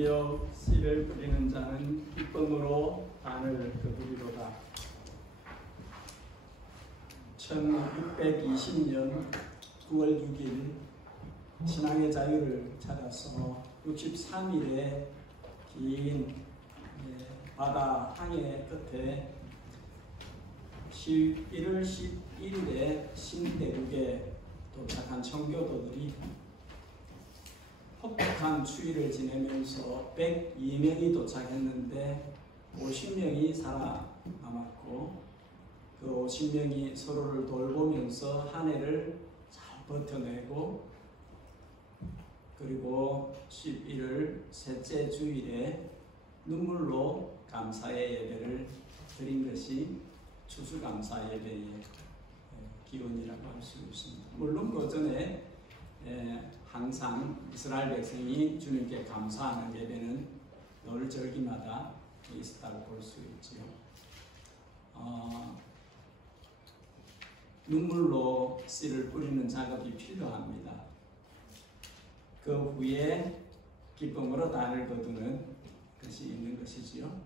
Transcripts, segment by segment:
새벽 씨를 뿌리는 자는 기쁨으로 단을 거두리로다. 1620년 9월 6일 신앙의 자유를 찾아서 63일의 긴 바다 항해 끝에 1월 11일에 신대륙에 도착한 청교도들이 혹독한 추위를 지내면서 102명이 도착했는데 50명이 살아남았고 그 50명이 서로를 돌보면서 한 해를 잘 버텨내고 그리고 11월 셋째 주일에 눈물로 감사의 예배를 드린 것이 추수감사 예배의 기원이라고 할 수 있습니다. 물론 그 전에 항상 이스라엘 백성이 주님께 감사하는 예배는 늘 절기마다 있었다고 볼 수 있지요. 눈물로 씨를 뿌리는 작업이 필요합니다. 그 후에 기쁨으로 단을 거두는 것이 있는 것이지요.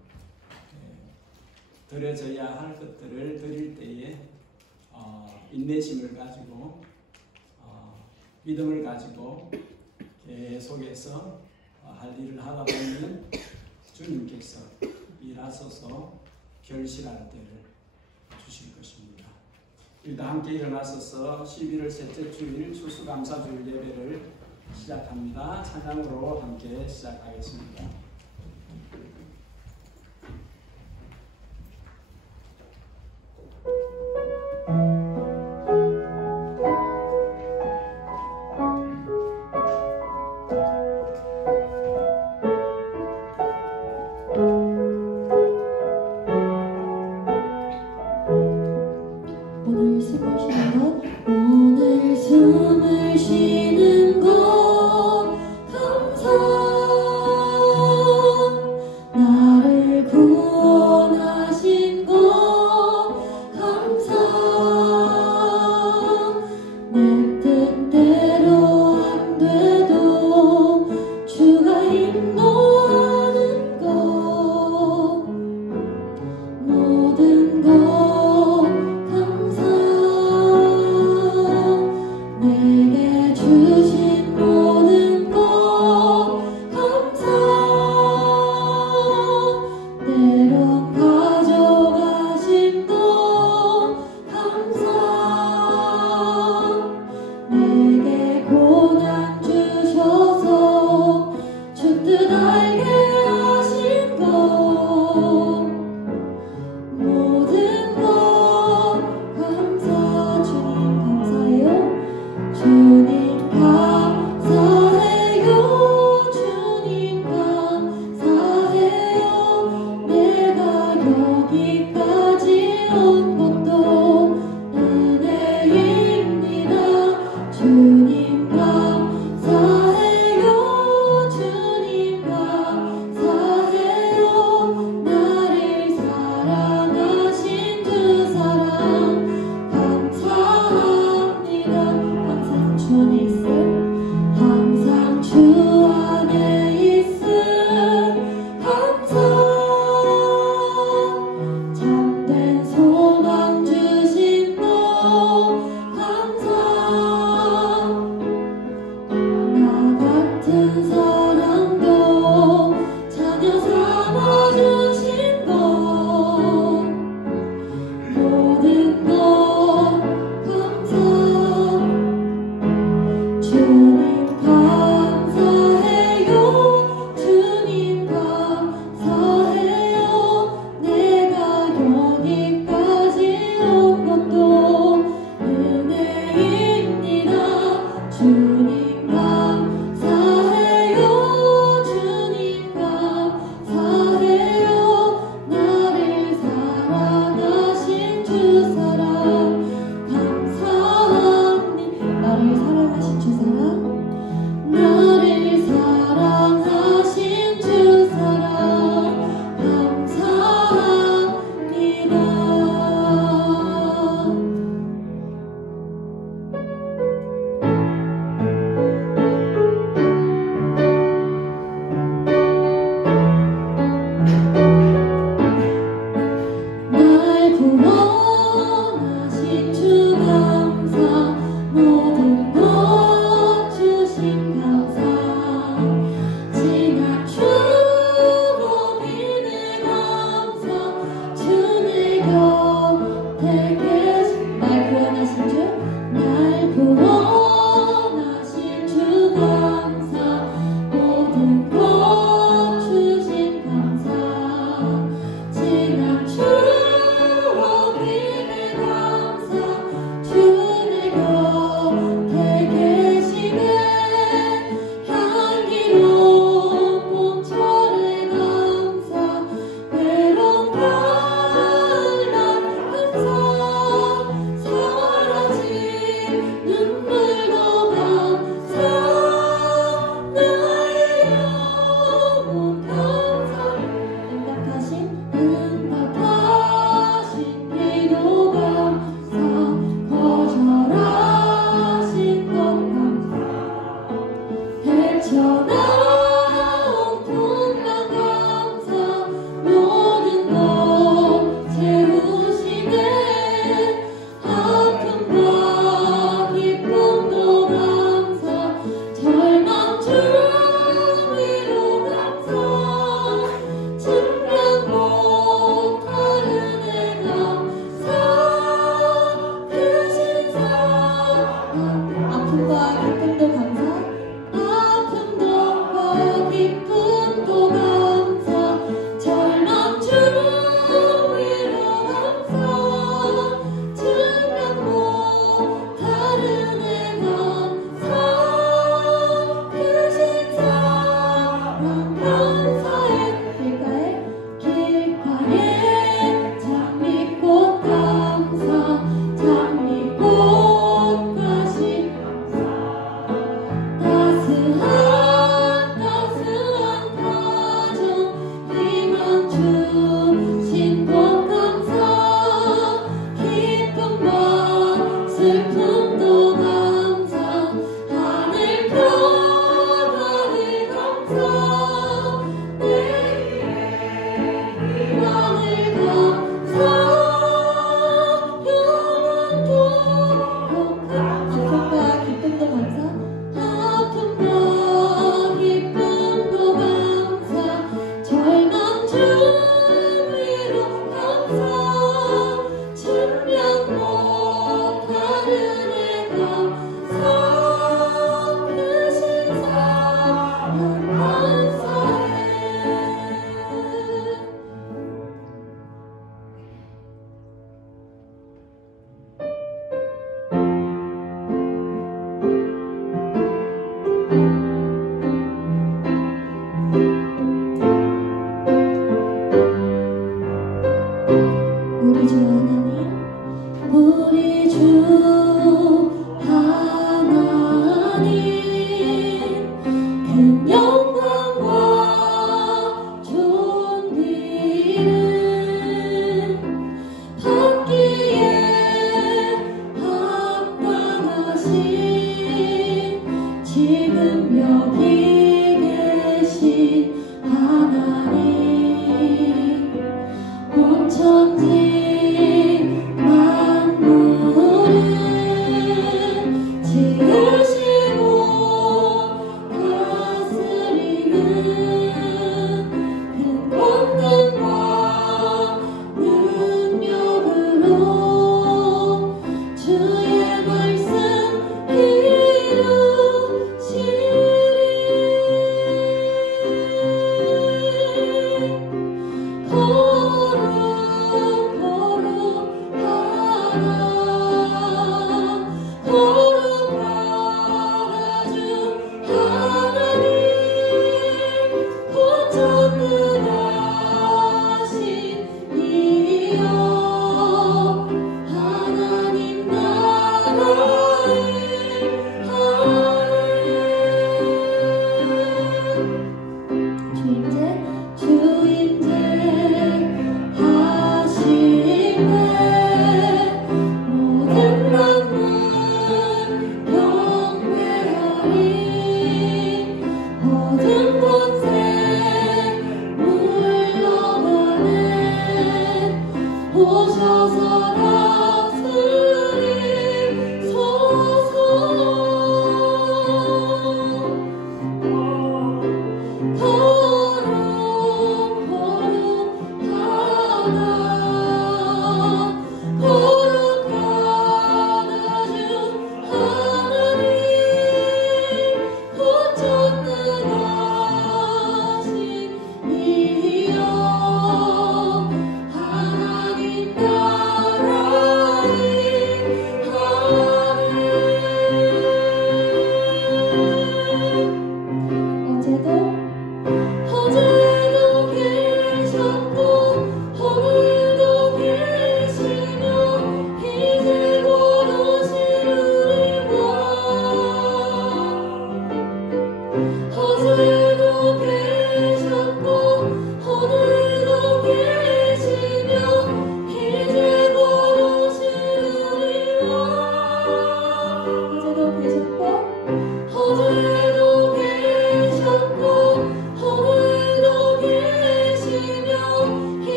드려져야 할 것들을 드릴 때에 인내심을 가지고 믿음을 가지고 계속해서 할 일을 하다 보면 주님께서 일하셔서 결실할 때를 주실 것입니다. 일단 함께 일어나셔서 11월 셋째 주일 추수감사주일 예배를 시작합니다. 찬양으로 함께 시작하겠습니다. 오늘 숨을 쉬는 것 감사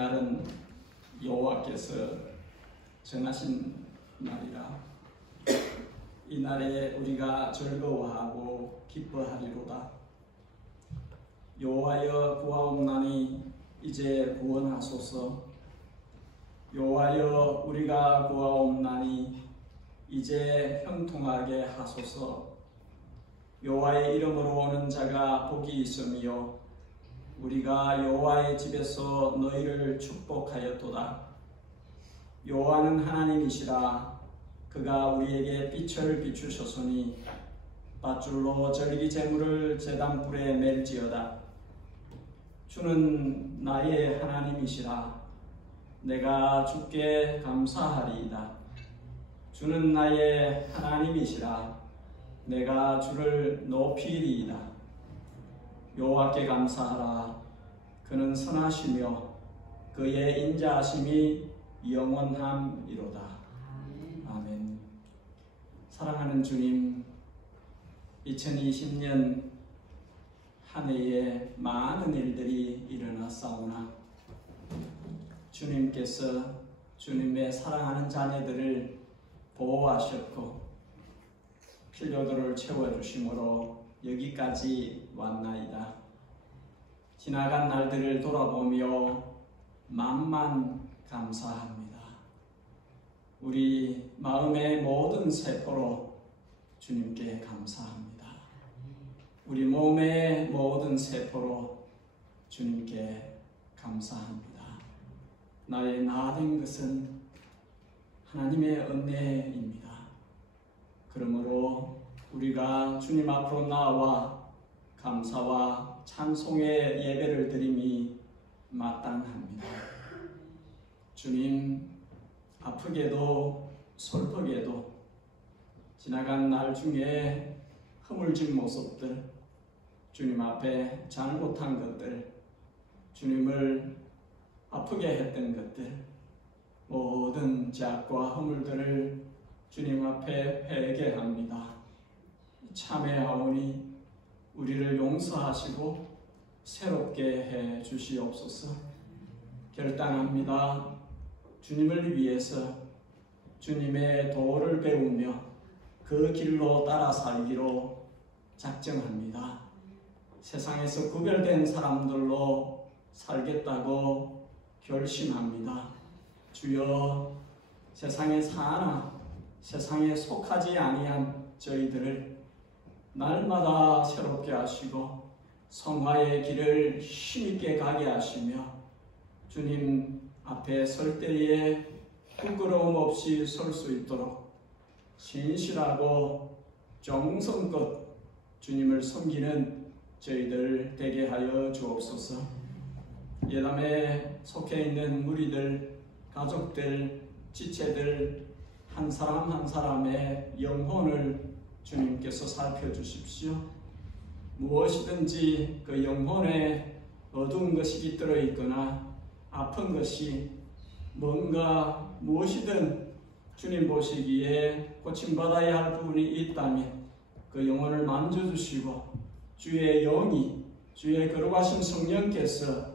날은 여호와께서 정하신 날이라 이 날에 우리가 즐거워하고 기뻐하리로다. 여호와여 구하옵나니 이제 구원하소서. 여호와여 우리가 구하옵나니 이제 형통하게 하소서. 여호와의 이름으로 오는 자가 복이 있으며 우리가 여호와의 집에서 너희를 축복하였도다. 여호와는 하나님이시라. 그가 우리에게 빛을 비추셨으니 밧줄로 절기 제물을 제단불에 맬지어다. 주는 나의 하나님이시라. 내가 주께 감사하리이다. 주는 나의 하나님이시라. 내가 주를 높이리이다. 여호와께 감사하라. 그는 선하시며 그의 인자하심이 영원함이로다. 아멘. 사랑하는 주님, 2020년 한 해에 많은 일들이 일어났사오나 주님께서 주님의 사랑하는 자녀들을 보호하셨고 필요들을 채워주심으로 여기까지 왔나이다. 지나간 날들을 돌아보며 만만 감사합니다. 우리 마음의 모든 세포로 주님께 감사합니다. 우리 몸의 모든 세포로 주님께 감사합니다. 나의 나된 것은 하나님의 은혜입니다. 그러므로 우리가 주님 앞으로 나와 감사와 찬송의 예배를 드림이 마땅합니다. 주님, 아프게도 슬프게도 지나간 날 중에 허물진 모습들, 주님 앞에 잘못한 것들, 주님을 아프게 했던 것들, 모든 죄악과 허물들을 주님 앞에 회개합니다. 참회하오니 우리를 용서하시고 새롭게 해 주시옵소서. 결단합니다. 주님을 위해서 주님의 도를 배우며 그 길로 따라 살기로 작정합니다. 세상에서 구별된 사람들로 살겠다고 결심합니다. 주여, 세상에 사나 세상에 속하지 아니한 저희들을 날마다 새롭게 하시고 성화의 길을 힘있게 가게 하시며 주님 앞에 설 때에 부끄러움 없이 설 수 있도록 신실하고 정성껏 주님을 섬기는 저희들 되게 하여 주옵소서. 예담에 속해 있는 무리들, 가족들, 지체들 한 사람 한 사람의 영혼을 주님께서 살펴주십시오. 무엇이든지 그 영혼에 어두운 것이 깃들어 있거나 아픈 것이 뭔가 무엇이든 주님 보시기에 고침받아야 할 부분이 있다면 그 영혼을 만져주시고 주의 영이, 주의 거룩하신 성령께서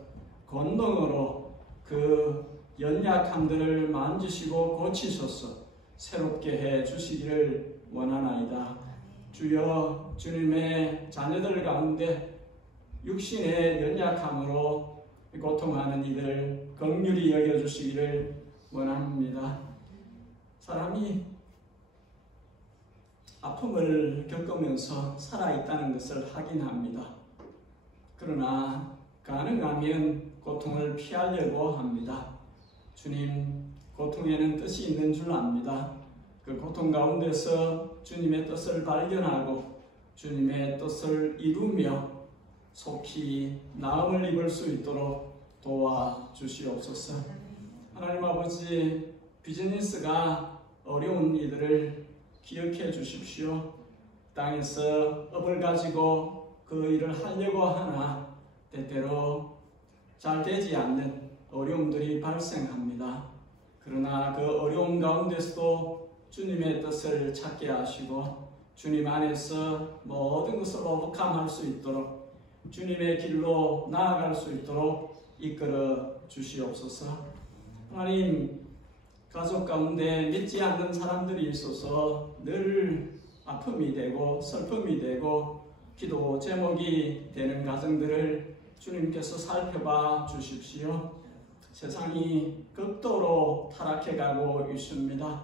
권능으로 그 연약함들을 만지시고 고치셔서 새롭게 해 주시기를 원하나이다. 주여, 주님의 자녀들 가운데 육신의 연약함으로 고통하는 이들 긍휼히 여겨주시기를 원합니다. 사람이 아픔을 겪으면서 살아있다는 것을 확인합니다. 그러나 가능하면 고통을 피하려고 합니다. 주님, 고통에는 뜻이 있는 줄 압니다. 그 고통 가운데서 주님의 뜻을 발견하고 주님의 뜻을 이루며 속히 나음을 입을 수 있도록 도와주시옵소서. 하나님 아버지, 비즈니스가 어려운 이들을 기억해 주십시오. 땅에서 업을 가지고 그 일을 하려고 하나 때때로 잘 되지 않는 어려움들이 발생합니다. 그러나 그 어려움 가운데서도 주님의 뜻을 찾게 하시고 주님 안에서 모든 것을 오버컴할 수 있도록 주님의 길로 나아갈 수 있도록 이끌어 주시옵소서. 하나님, 가족 가운데 믿지 않는 사람들이 있어서 늘 아픔이 되고 슬픔이 되고 기도 제목이 되는 가정들을 주님께서 살펴봐 주십시오. 세상이 극도로 타락해가고 있습니다.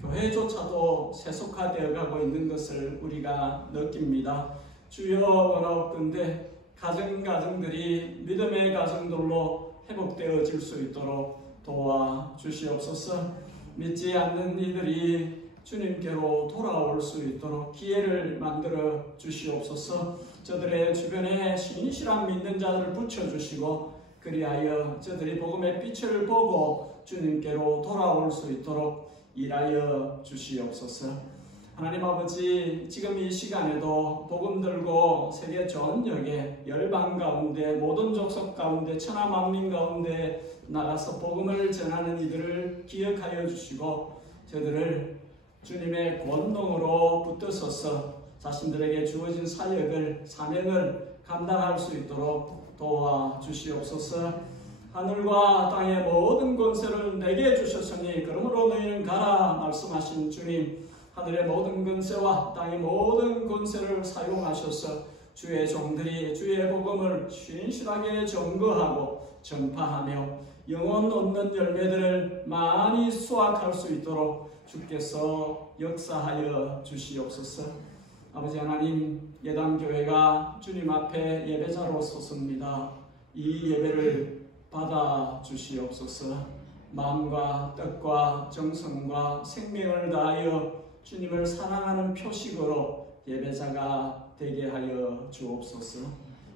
교회조차도 세속화되어 가고 있는 것을 우리가 느낍니다. 주여, 원하옵건대 가정들이 믿음의 가정들로 회복되어질 수 있도록 도와주시옵소서. 믿지 않는 이들이 주님께로 돌아올 수 있도록 기회를 만들어 주시옵소서. 저들의 주변에 신실한 믿는 자들을 붙여주시고 그리하여 저들이 복음의 빛을 보고 주님께로 돌아올 수 있도록 일하여 주시옵소서. 하나님 아버지, 지금 이 시간에도 복음 들고 세계 전역에 열방 가운데 모든 족속 가운데 천하 만민 가운데 나가서 복음을 전하는 이들을 기억하여 주시고 저들을 주님의 권능으로 붙들어서 자신들에게 주어진 사명을 감당할 수 있도록 도와주시옵소서. 하늘과 땅의 모든 권세를 내게 주셨으니 그러므로 너희는 가라 말씀하신 주님, 하늘의 모든 권세와 땅의 모든 권세를 사용하셔서 주의 종들이 주의 복음을 신실하게 전거하고 전파하며 영혼 얻는 열매들을 많이 수확할 수 있도록 주께서 역사하여 주시옵소서. 아버지 하나님, 예담교회가 주님 앞에 예배자로 섰습니다. 이 예배를 받아 주시옵소서. 마음과 뜻과 정성과 생명을 다하여 주님을 사랑하는 표식으로 예배자가 되게 하여 주옵소서.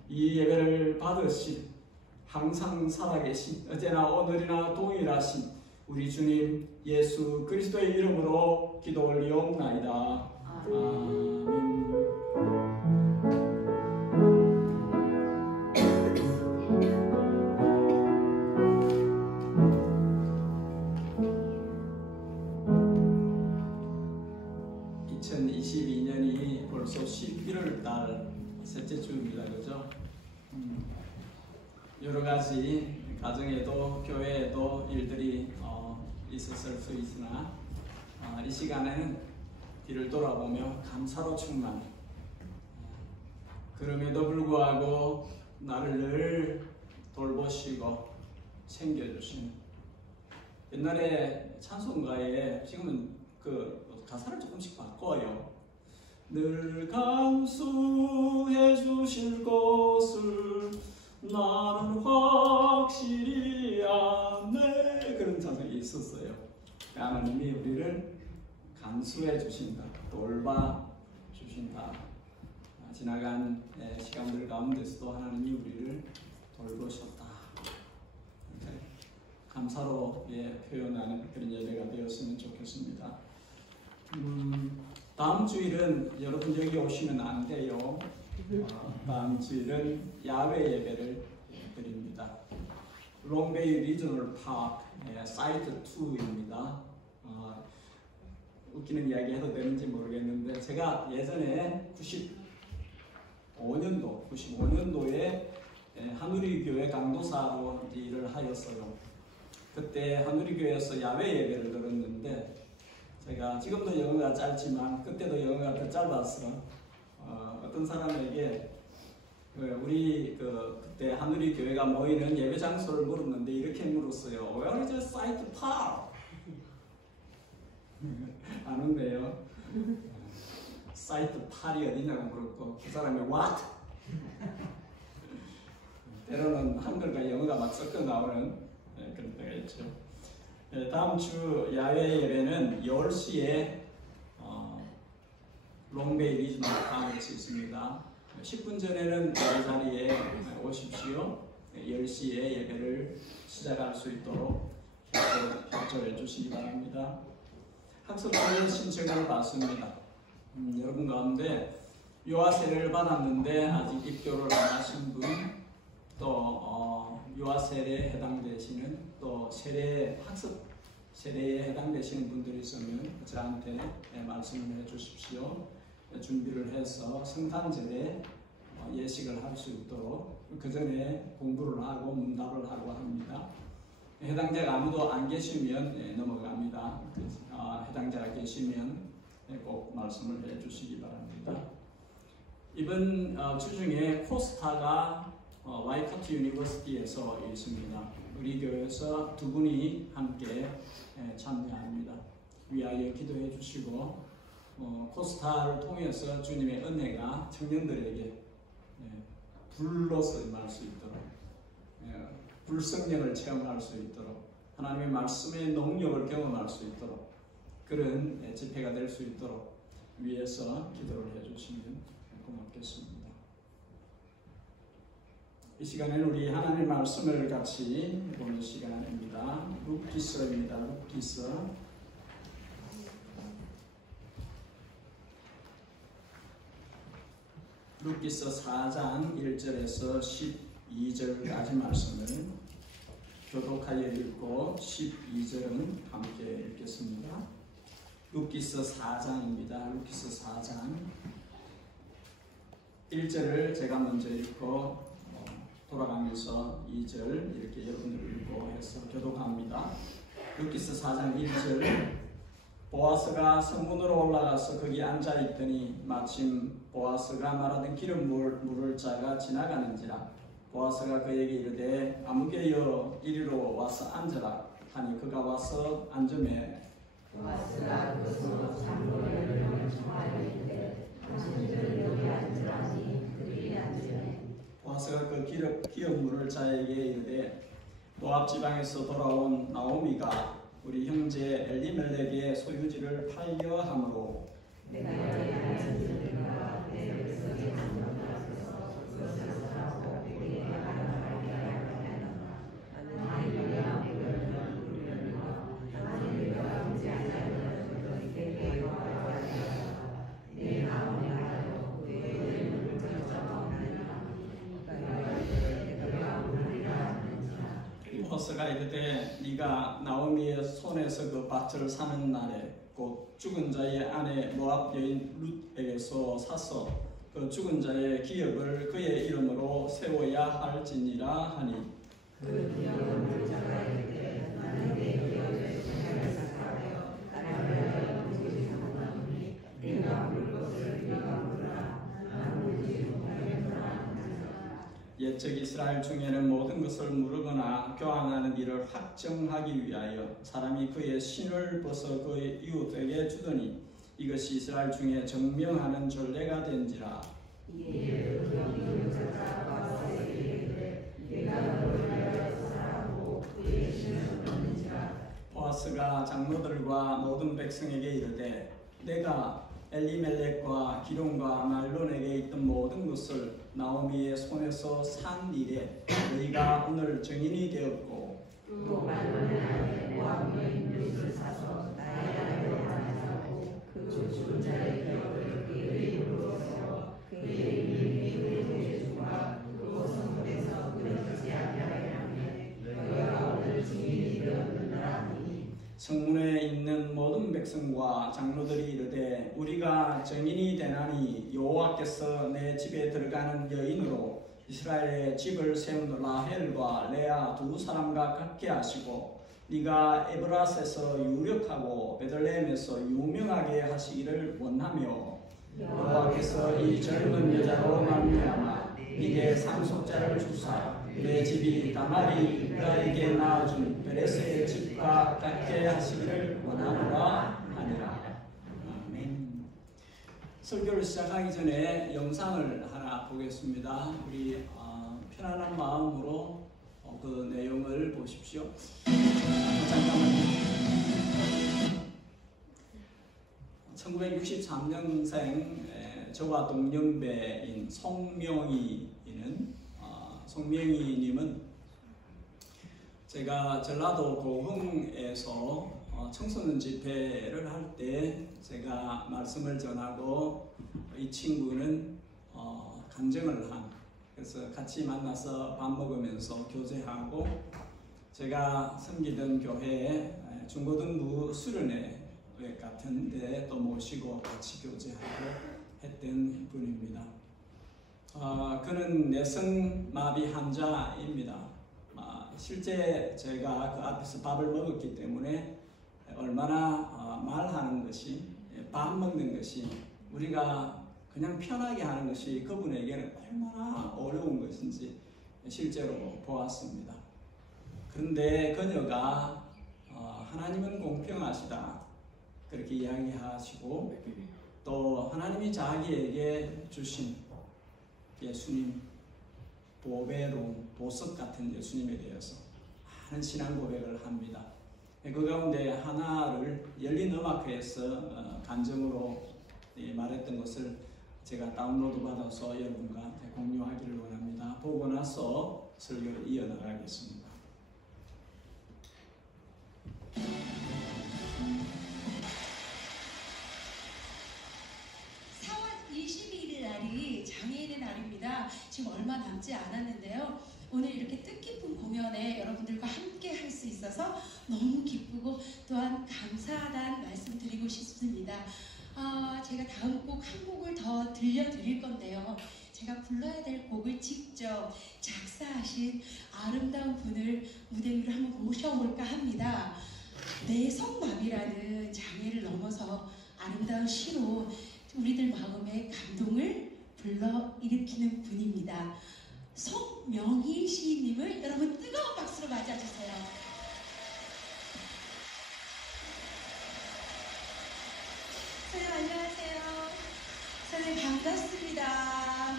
이 예배를 받으신 항상 살아계신 어제나 오늘이나 동일하신 우리 주님 예수 그리스도의 이름으로 기도 올리옵나이다. 아멘. 2022년이 벌써 11월 달 셋째 주입니다. 그죠? 여러 가지 가정에도 교회에도 일들이 있었을 수 있으나 이 시간에는 뒤를 돌아보며 감사로 충만. 그럼에도 불구하고 나를 늘 돌보시고 챙겨주신, 옛날에 찬송가에 지금은 그 가사를 조금씩 바꿔요. 늘 감수해 주실 것을 나는 확실히 아네, 그런 찬송이 있었어요. 하나님이 우리를 감수해 주신다, 돌봐 주신다. 지나간 시간들 가운데서도 하나님이 우리를 돌보셨다. 감사로 표현하는 그런 예배가 되었으면 좋겠습니다. 다음 주일은 여러분 여기 오시면 안 돼요. 다음 주일은 야외 예배를 드립니다. 롱베이 리저널 파크 사이트 2입니다. 웃기는 이야기 해도 되는지 모르겠는데 제가 예전에 95년도에 하누리 교회 강도사로 일을 하였어요. 그때 하누리 교회에서 야외 예배를 들었는데 제가 지금도 영어가 짧지만 그때도 영어가 더 짧아서 어떤 사람에게 우리 그때 하누리 교회가 모이는 예배 장소를 물었는데 이렇게 물었어요. Where is the site park? 아는데요. 사이트 팔이 어디냐고 물었고 그 사람이 what? 때로는 한글과 영어가 막 섞여 나오는 그런 때가 있죠. 다음 주 야외 예배는 10시에 롱베이 리저널 파크에서 있습니다. 10분 전에는 예배 자리에 오십시오. 10시에 예배를 시작할 수 있도록 협조해 주시기 바랍니다. 학습자의 신청을 받습니다. 여러분 가운데 유아세례를 받았는데 아직 입교를 안 하신 분, 또 유아세례에 해당되시는, 또 세례에 해당되시는 분들이 있으면 저한테 말씀을 해 주십시오. 준비를 해서 성탄절에 예식을 할 수 있도록 그 전에 공부를 하고 문답을 하고 합니다. 해당자가 아무도 안 계시면 넘어갑니다. 해당자가 계시면 꼭 말씀을 해주시기 바랍니다. 이번 주 중에 코스타가 와이카토 유니버시티에서 있습니다. 우리 교회에서 두 분이 함께 참여합니다. 위하여 기도해 주시고 코스타를 통해서 주님의 은혜가 청년들에게 불로서 임할 수 있도록 불성령을 체험할 수 있도록 하나님의 말씀의 능력을 경험할 수 있도록 그런 집회가 될 수 있도록 위해서 기도를 해주시면 고맙겠습니다. 이 시간에는 우리 하나님의 말씀을 같이 보는 시간입니다. 룻기서입니다. 룻기서 4장 1절에서 12절까지 말씀을 교독하여 읽고 12절은 함께 읽겠습니다. 룻기서 4장입니다. 룻기서 4장 1절을 제가 먼저 읽고 돌아가면서 2절 이렇게 여러분들 읽고 해서 교독합니다. 룻기서 4장 1절 보아스가 성문으로 올라가서 거기 앉아있더니 마침 보아스가 말하던 기름 물을 자가 지나가는지라 보아스가 그에게 이르되 아무개여 이리로 와서 앉으라 하니 그가 와서 앉으매 보아스가 그 손으로 장로를 청하여 이르되 당신들은 여기 앉으라니 그들이 앉으매 보아스가 그 기름 물을 자에게 이르되 모압 지방에서 돌아온 나오미가 우리 형제 엘리멜렉의 소유지를 팔려 함으로 내가 여기 앉으리라 내 백성의 장로들 앞에서 그것을 사고 우리에게 알게 하였노라. 하나님이여 하나님이여 형제 아니하면 너희에게 요하여 내 마음에 하여 그의 물을 적어하느니라. 내가 우리라 하는지라. 보아스가 이르되 네가 나오미의 손에서 그 밭을 사는 날에 곧 죽은 자의 아내 모압 여인 룻에게서 사서 그 죽은 자의 기업을 그의 이름으로 세워야 할지니라 하니 그 기업을 물자가 이르되 나는 내 기업에 분양을 사하여 나를 물지 못하노니 네가 물 것을 네가 물으라 나는 물지 못하겠노라. 옛적 이스라엘 중에는 모든 것을 물으거나 교환하는 일을 확정하기 위하여 사람이 그의 신을 벗어 그의 이웃에게 주더니 이것이 이스라엘 중에 정명하는 전례가 된지라. 이에 그 기업을 찾아 와서 이르되 네가 너를 위하여 사하고 그의 신을 벗는지라. 보아스가 장로들과 모든 백성에게 이르되 내가 엘리멜렉과 기론과 말론에게 있던 모든 것을 나오미의 손에서 산 일에 너희가 오늘 증인이 되었고 또 말론의 아내 모압 여인 룻을 사서 나의 아내로 하고 그 죽은 자의 기업을 그의 이름으로 세워 그의 이름이 그의 주와 그 성문에서 끊어지지 않게 하려 너희가 오늘 증인이 되었느니라 하니 성문에 있는 모든 백성과 장로들이 이르되 우리가 증인이 되나니 여호와께서 내 집에 들어가는 여인으로 이스라엘의 집을 세운 라헬과 레아 두 사람과 같게 하시고 네가 에브라스에서 유력하고 베들레헴에서 유명하게 하시기를 원하며 여호와께서 이 젊은 여자로 말미암아 네게 상속자를 주사 내 집이 다말이 이브라에게 낳아준 베레스의 집과 같게 하시기를 원하노라 하니라. 아멘. 설교를 시작하기 전에 영상을 하나 보겠습니다. 우리 편안한 마음으로 그 내용을 보십시오. 잠깐만요. 1963년생 저와 동년배인 송명희님은 제가 전라도 고흥에서 청소년 집회를 할 때 제가 말씀을 전하고 이 친구는 간증을 한 그래서 같이 만나서 밥 먹으면서 교제하고 제가 섬기던 교회에 중고등부 수련회 같은 데 또 모시고 같이 교제하고 했던 분입니다. 그는 내성마비 환자입니다. 실제 제가 그 앞에서 밥을 먹었기 때문에 얼마나 말하는 것이, 밥 먹는 것이, 우리가 그냥 편하게 하는 것이 그분에게는 얼마나 어려운 것인지 실제로 보았습니다. 그런데 그녀가 하나님은 공평하시다 그렇게 이야기하시고, 또 하나님이 자기에게 주신 예수님, 보배로운 보석 같은 예수님에 대해서 많은 신앙 고백을 합니다. 그 가운데 하나를 열린 음악회에서 간증으로 말했던 것을 제가 다운로드 받아서 여러분과 공유하기를 원합니다. 보고 나서 설교를 이어나가겠습니다. 4월 22일 날이 장애인의 날입니다. 지금 얼마 남지 않았는데요. 오늘 이렇게 뜻깊은 공연에 여러분들과 함께 할 수 있어서 너무 기쁘고 또한 감사하다는 말씀 드리고 싶습니다. 제가 다음 곡 한 곡을 더 들려드릴 건데요. 제가 불러야 될 곡을 직접 작사하신 아름다운 분을 무대 위로 한번 모셔볼까 합니다. 내성마비라는 장애를 넘어서 아름다운 시로 우리들 마음에 감동을 불러일으키는 분입니다. 송명희 시인님을 여러분 뜨거운 박수로 맞아주세요. 선생님 안녕하세요. 선생님 반갑습니다.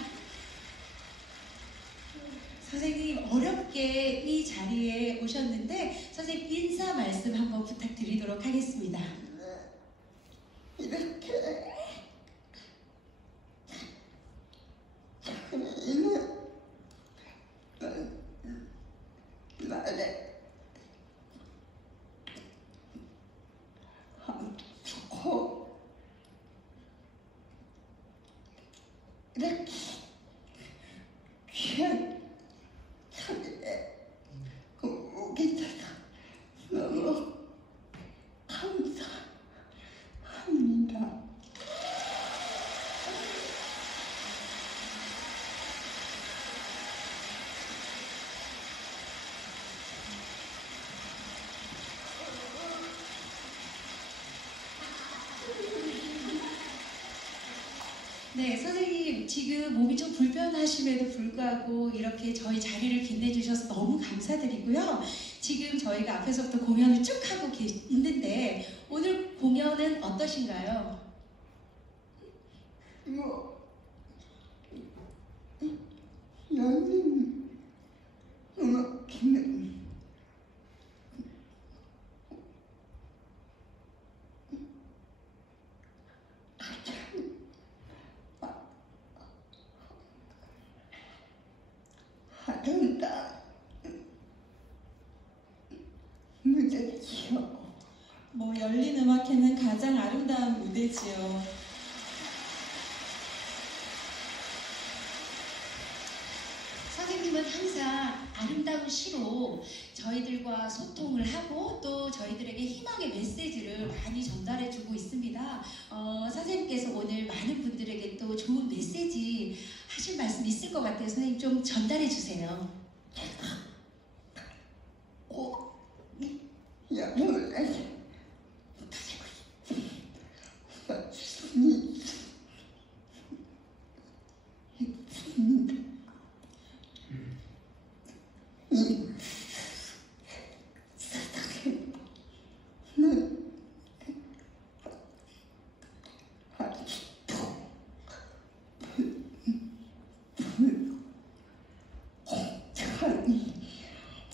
선생님 어렵게 이 자리에 오셨는데 선생님 인사 말씀 한번 부탁드리도록 하겠습니다. 이렇게 장애인은 나를 좋고 이렇게 귀한 자리에 오게 돼서 너무 감사합니다. 네, 선생님 지금 몸이 좀 불편하심에도 불구하고 이렇게 저희 자리를 빛내주셔서 너무 감사드리고요. 지금 저희가 앞에서부터 공연을 쭉 하고 있는데 오늘 공연은 어떠신가요? 열린 음악회는 아름다운 무대지요. 열린 음악회는 가장 아름다운 무대지요. 선생님은 항상 아름다운 시로 저희들과 소통을 하고 또 저희들에게 희망의 메시지를 많이 전달해주고 있습니다. 선생님께서 오늘 많은 분들에게 또 좋은 메시지 하실 말씀 있을 것 같아요. 선생님 좀 전달해주세요. 여러분에게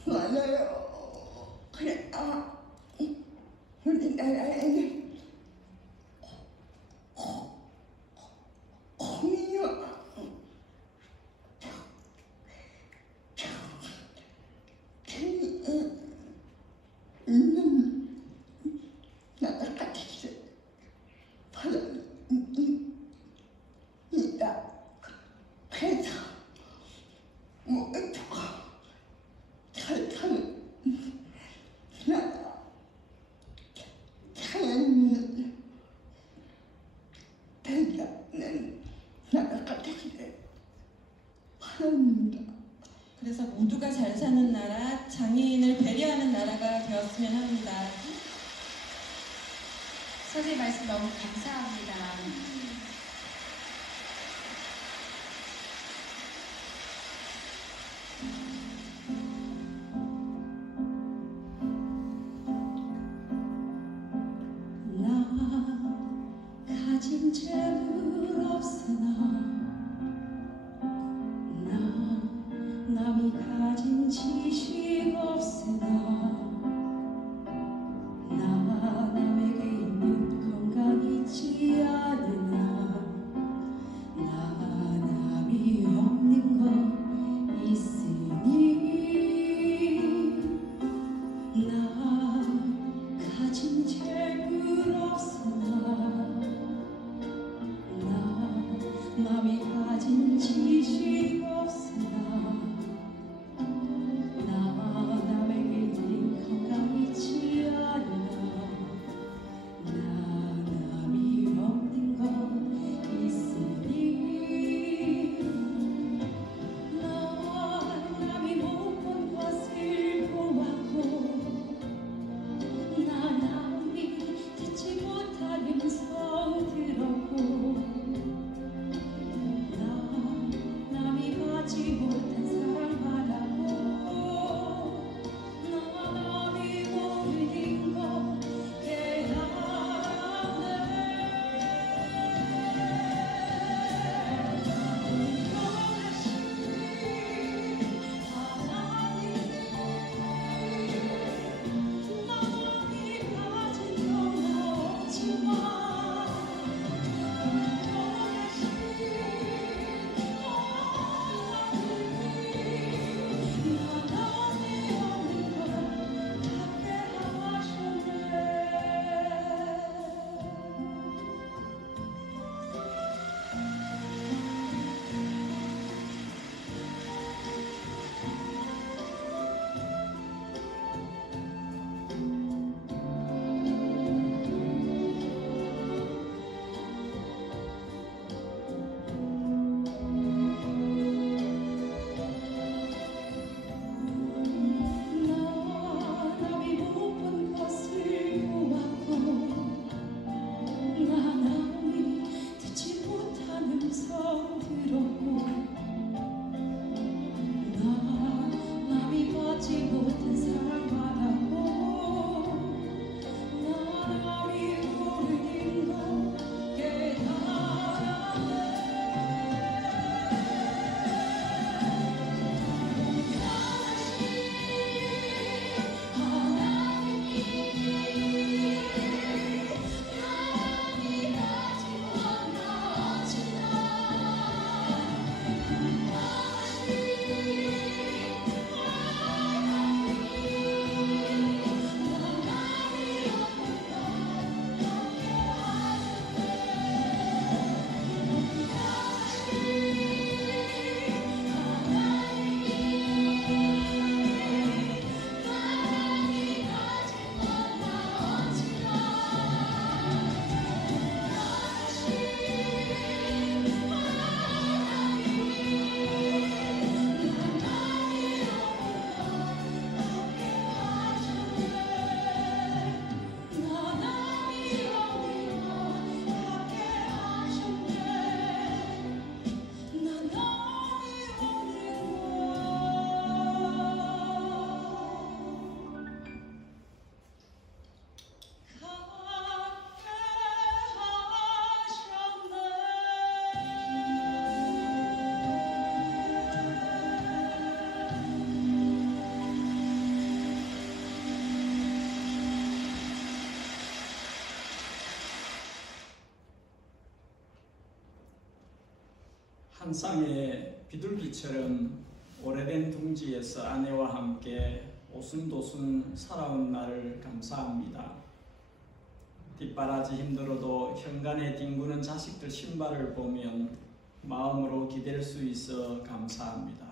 많아요. 그래, 우리나라에는 공유와 있는 나라 같이 바랍니다. 그래서 모두가 잘 사는 나라, 자연을 대하는 나라 같이 그래서 모두가 잘 사는 나라, 장애인을 배려하는 나라가 되었으면 합니다. 선생님 말씀 너무 감사합니다. 나 가진 재물 없으나 나 남이 가진 지식 없으나 나 남에게 있는 건강 있지 않으나 나 남이 없는 것 있으니 나 가진 재물 없으나 나 남이 가진 지식 없으나 나 남에게 있는 건강 있지 않으나 나 남이 없는 것 있으니 나 남이 못 본 것을 보았고 나 남이 듣지 못한 음성 들었고 나 남이 받지 못한 사랑 받았고 나 남이 모르는 것 깨달았네. 한 쌍의 비둘기처럼 오래된 둥지에서 아내와 함께 오순도순 살아온 날을 감사합니다. 뒷바라지 힘들어도 현관에 뒹구는 자식들 신발을 보면 마음으로 기댈 수 있어 감사합니다.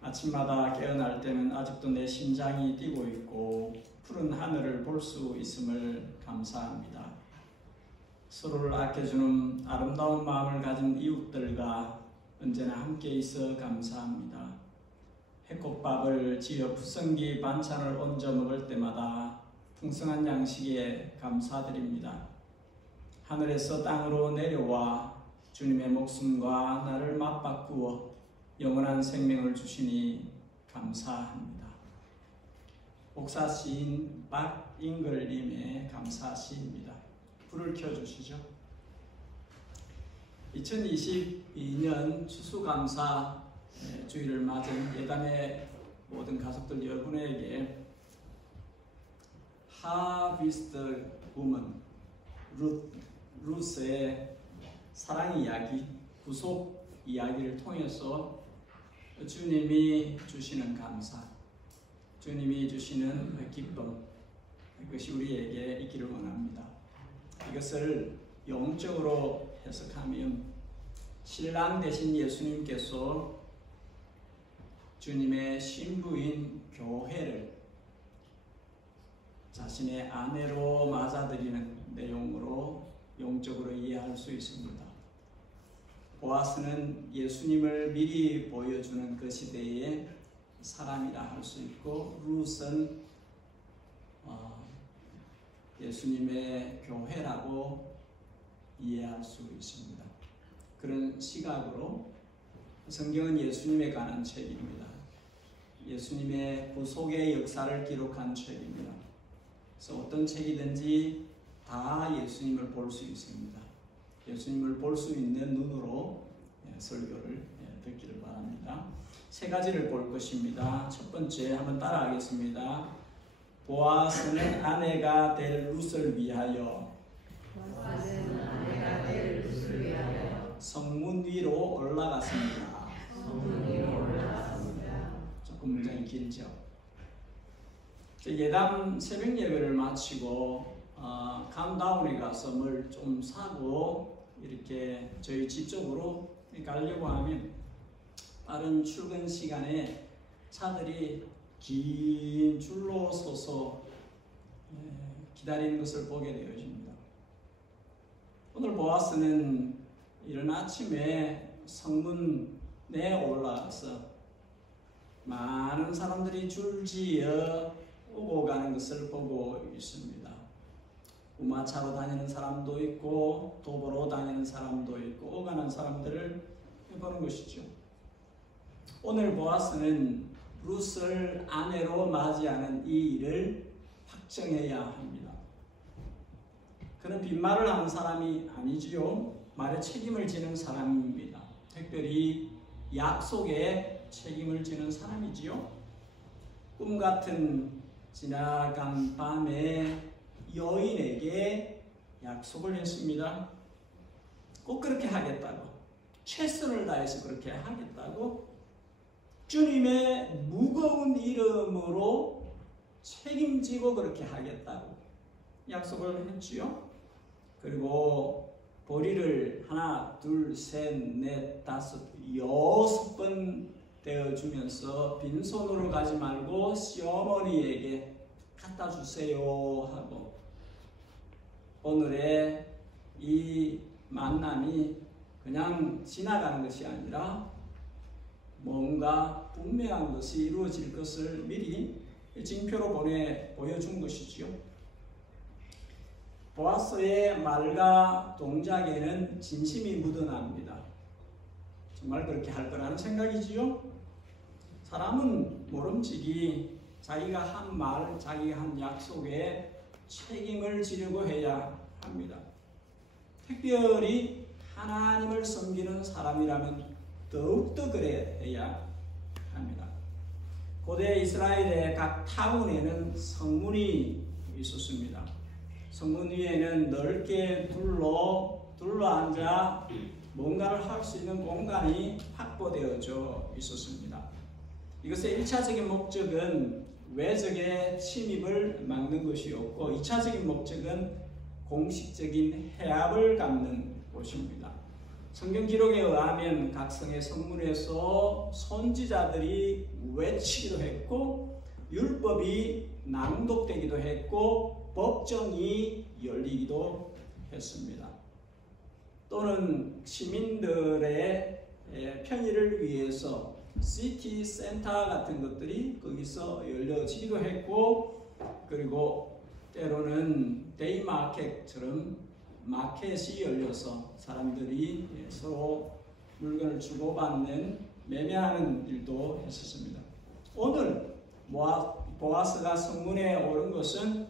아침마다 깨어날 때는 아직도 내 심장이 뛰고 있고 푸른 하늘을 볼 수 있음을 감사합니다. 서로를 아껴주는 아름다운 마음을 가진 이웃들과 언제나 함께 있어 감사합니다. 해꽃밥을 지어 푸성기 반찬을 얹어 먹을 때마다 풍성한 양식에 감사드립니다. 하늘에서 땅으로 내려와 주님의 목숨과 나를 맞바꾸어 영원한 생명을 주시니 감사합니다. 목사 시인 박잉글님의 감사 시입니다. 불을 켜주시죠. 2022년 추수감사 주일을 맞은 예담의 모든 가족들 여러분에게 하비스트 우먼 루스의 사랑 이야기, 구속 이야기를 통해서 주님이 주시는 감사, 주님이 주시는 기쁨, 그것이 우리에게 있기를 원합니다. 이것을 영적으로 해석하면 신랑 되신 예수님께서 주님의 신부인 교회를 자신의 아내로 맞아들이는 내용으로 영적으로 이해할 수 있습니다. 보아스는 예수님을 미리 보여주는 그 시대의 사람이라 할 수 있고, 룻은 예수님의 교회라고 이해할 수 있습니다. 그런 시각으로 성경은 예수님에 관한 책입니다. 예수님의 구속의 역사를 기록한 책입니다. 그래서 어떤 책이든지 다 예수님을 볼 수 있습니다. 예수님을 볼 수 있는 눈으로 설교를 듣기를 바랍니다. 세 가지를 볼 것입니다. 첫 번째, 한번 따라하겠습니다. 보아스는 아내가 될 룻을 위하여 성문 위로 올라갔습니다. 조금 문장이 길죠. 예담 새벽 예배를 마치고 감다운에 가서 뭘 좀 사고 이렇게 저희 집 쪽으로 가려고 하면 빠른 출근 시간에 차들이 긴 줄로 서서 기다리는 것을 보게 되어집니다. 오늘 보아스는 이른 아침에 성문에 올라가서 많은 사람들이 줄지어 오고 가는 것을 보고 있습니다. 우마차로 다니는 사람도 있고 도보로 다니는 사람도 있고 오가는 사람들을 보는 것이죠. 오늘 보아스는 룻을 아내로 맞이하는 이 일을 확정해야 합니다. 그는 빈말을 하는 사람이 아니지요. 말에 책임을 지는 사람입니다. 특별히 약속에 책임을 지는 사람이지요. 꿈 같은 지나간 밤에 여인에게 약속을 했습니다. 꼭 그렇게 하겠다고, 최선을 다해서 그렇게 하겠다고, 주님의 무거운 이름으로 책임지고 그렇게 하겠다고 약속을 했지요. 그리고 보리를 하나, 둘, 셋, 넷, 다섯, 6번 떼어주면서 빈손으로 가지 말고 시어머니에게 갖다 주세요 하고, 오늘의 이 만남이 그냥 지나가는 것이 아니라 뭔가 분명한 것이 이루어질 것을 미리 징표로 보여준 것이지요. 보아스의 말과 동작에는 진심이 묻어납니다. 정말 그렇게 할 거라는 생각이지요. 사람은 모름지기 자기가 한 말, 자기가 한 약속에 책임을 지려고 해야 합니다. 특별히 하나님을 섬기는 사람이라면 더욱더 그래야 합니다. 고대 이스라엘의 각 타운에는 성문이 있었습니다. 성문 위에는 넓게 둘러앉아 뭔가를 할 수 있는 공간이 확보되어져 있었습니다. 이것의 1차적인 목적은 외적의 침입을 막는 것이었고, 2차적인 목적은 공식적인 해압을 갖는 곳입니다. 성경 기록에 의하면 각 성의 성문에서 선지자들이 외치기도 했고, 율법이 낭독되기도 했고, 법정이 열리기도 했습니다. 또는 시민들의 편의를 위해서 시티 센터 같은 것들이 거기서 열려지기도 했고, 그리고 때로는 데이 마켓처럼 마켓이 열려서 사람들이 서로 물건을 주고받는 매매하는 일도 했었습니다. 오늘 보아스가 성문에 오른 것은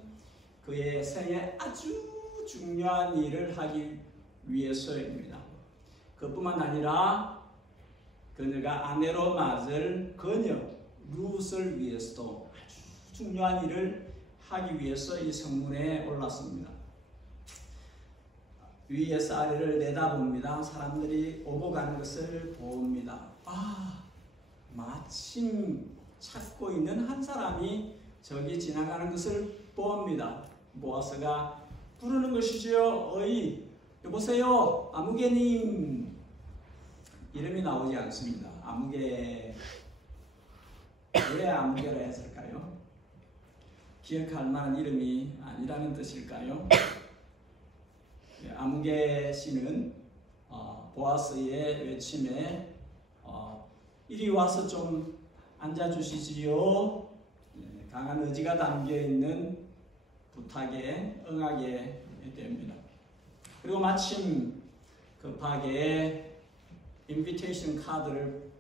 그의 생에 아주 중요한 일을 하기 위해서입니다. 그뿐만 아니라 그녀가 아내로 맞을 그녀 룻을 위해서도 아주 중요한 일을 하기 위해서 이 성문에 올랐습니다. 위에서 아래를 내다봅니다. 사람들이 오고 가는 것을 봅니다. 마침 찾고 있는 한 사람이 저기 지나가는 것을 봅니다. 보아스가 부르는 것이죠. 어이, 여보세요, 아무개님. 이름이 나오지 않습니다. 아무개. 왜 아무개라 했을까요? 기억할 만한 이름이 아니라는 뜻일까요? 아무개 씨는 보아스의 외침에 이리 와서 좀 앉아주시지요. 강한 의지가 담겨있는 부탁에 응하게 됩니다. 그리고 마침 급하게 인비테이션 카드를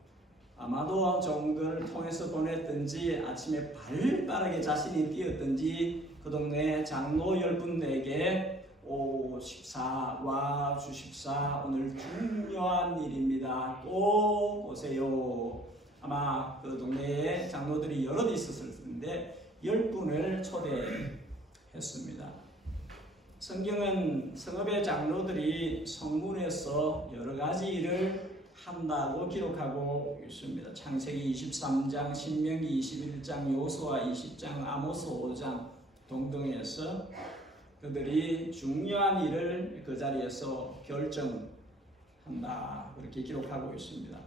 아마도 정글을 통해서 보냈든지 아침에 발빠르게 자신이 뛰었든지 그 동네 장로 10분에게 오십사 와 주십사, 오늘 중요한 일입니다. 꼭 오세요. 아마 그 동네에 장로들이 여럿 있었을 텐데 10분을 초대했습니다. 성경은 성읍의 장로들이 성문에서 여러 가지 일을 한다고 기록하고 있습니다. 창세기 23장, 신명기 21장, 요수아 20장, 아모스 5장 등등에서 그들이 중요한 일을 그 자리에서 결정한다, 그렇게 기록하고 있습니다.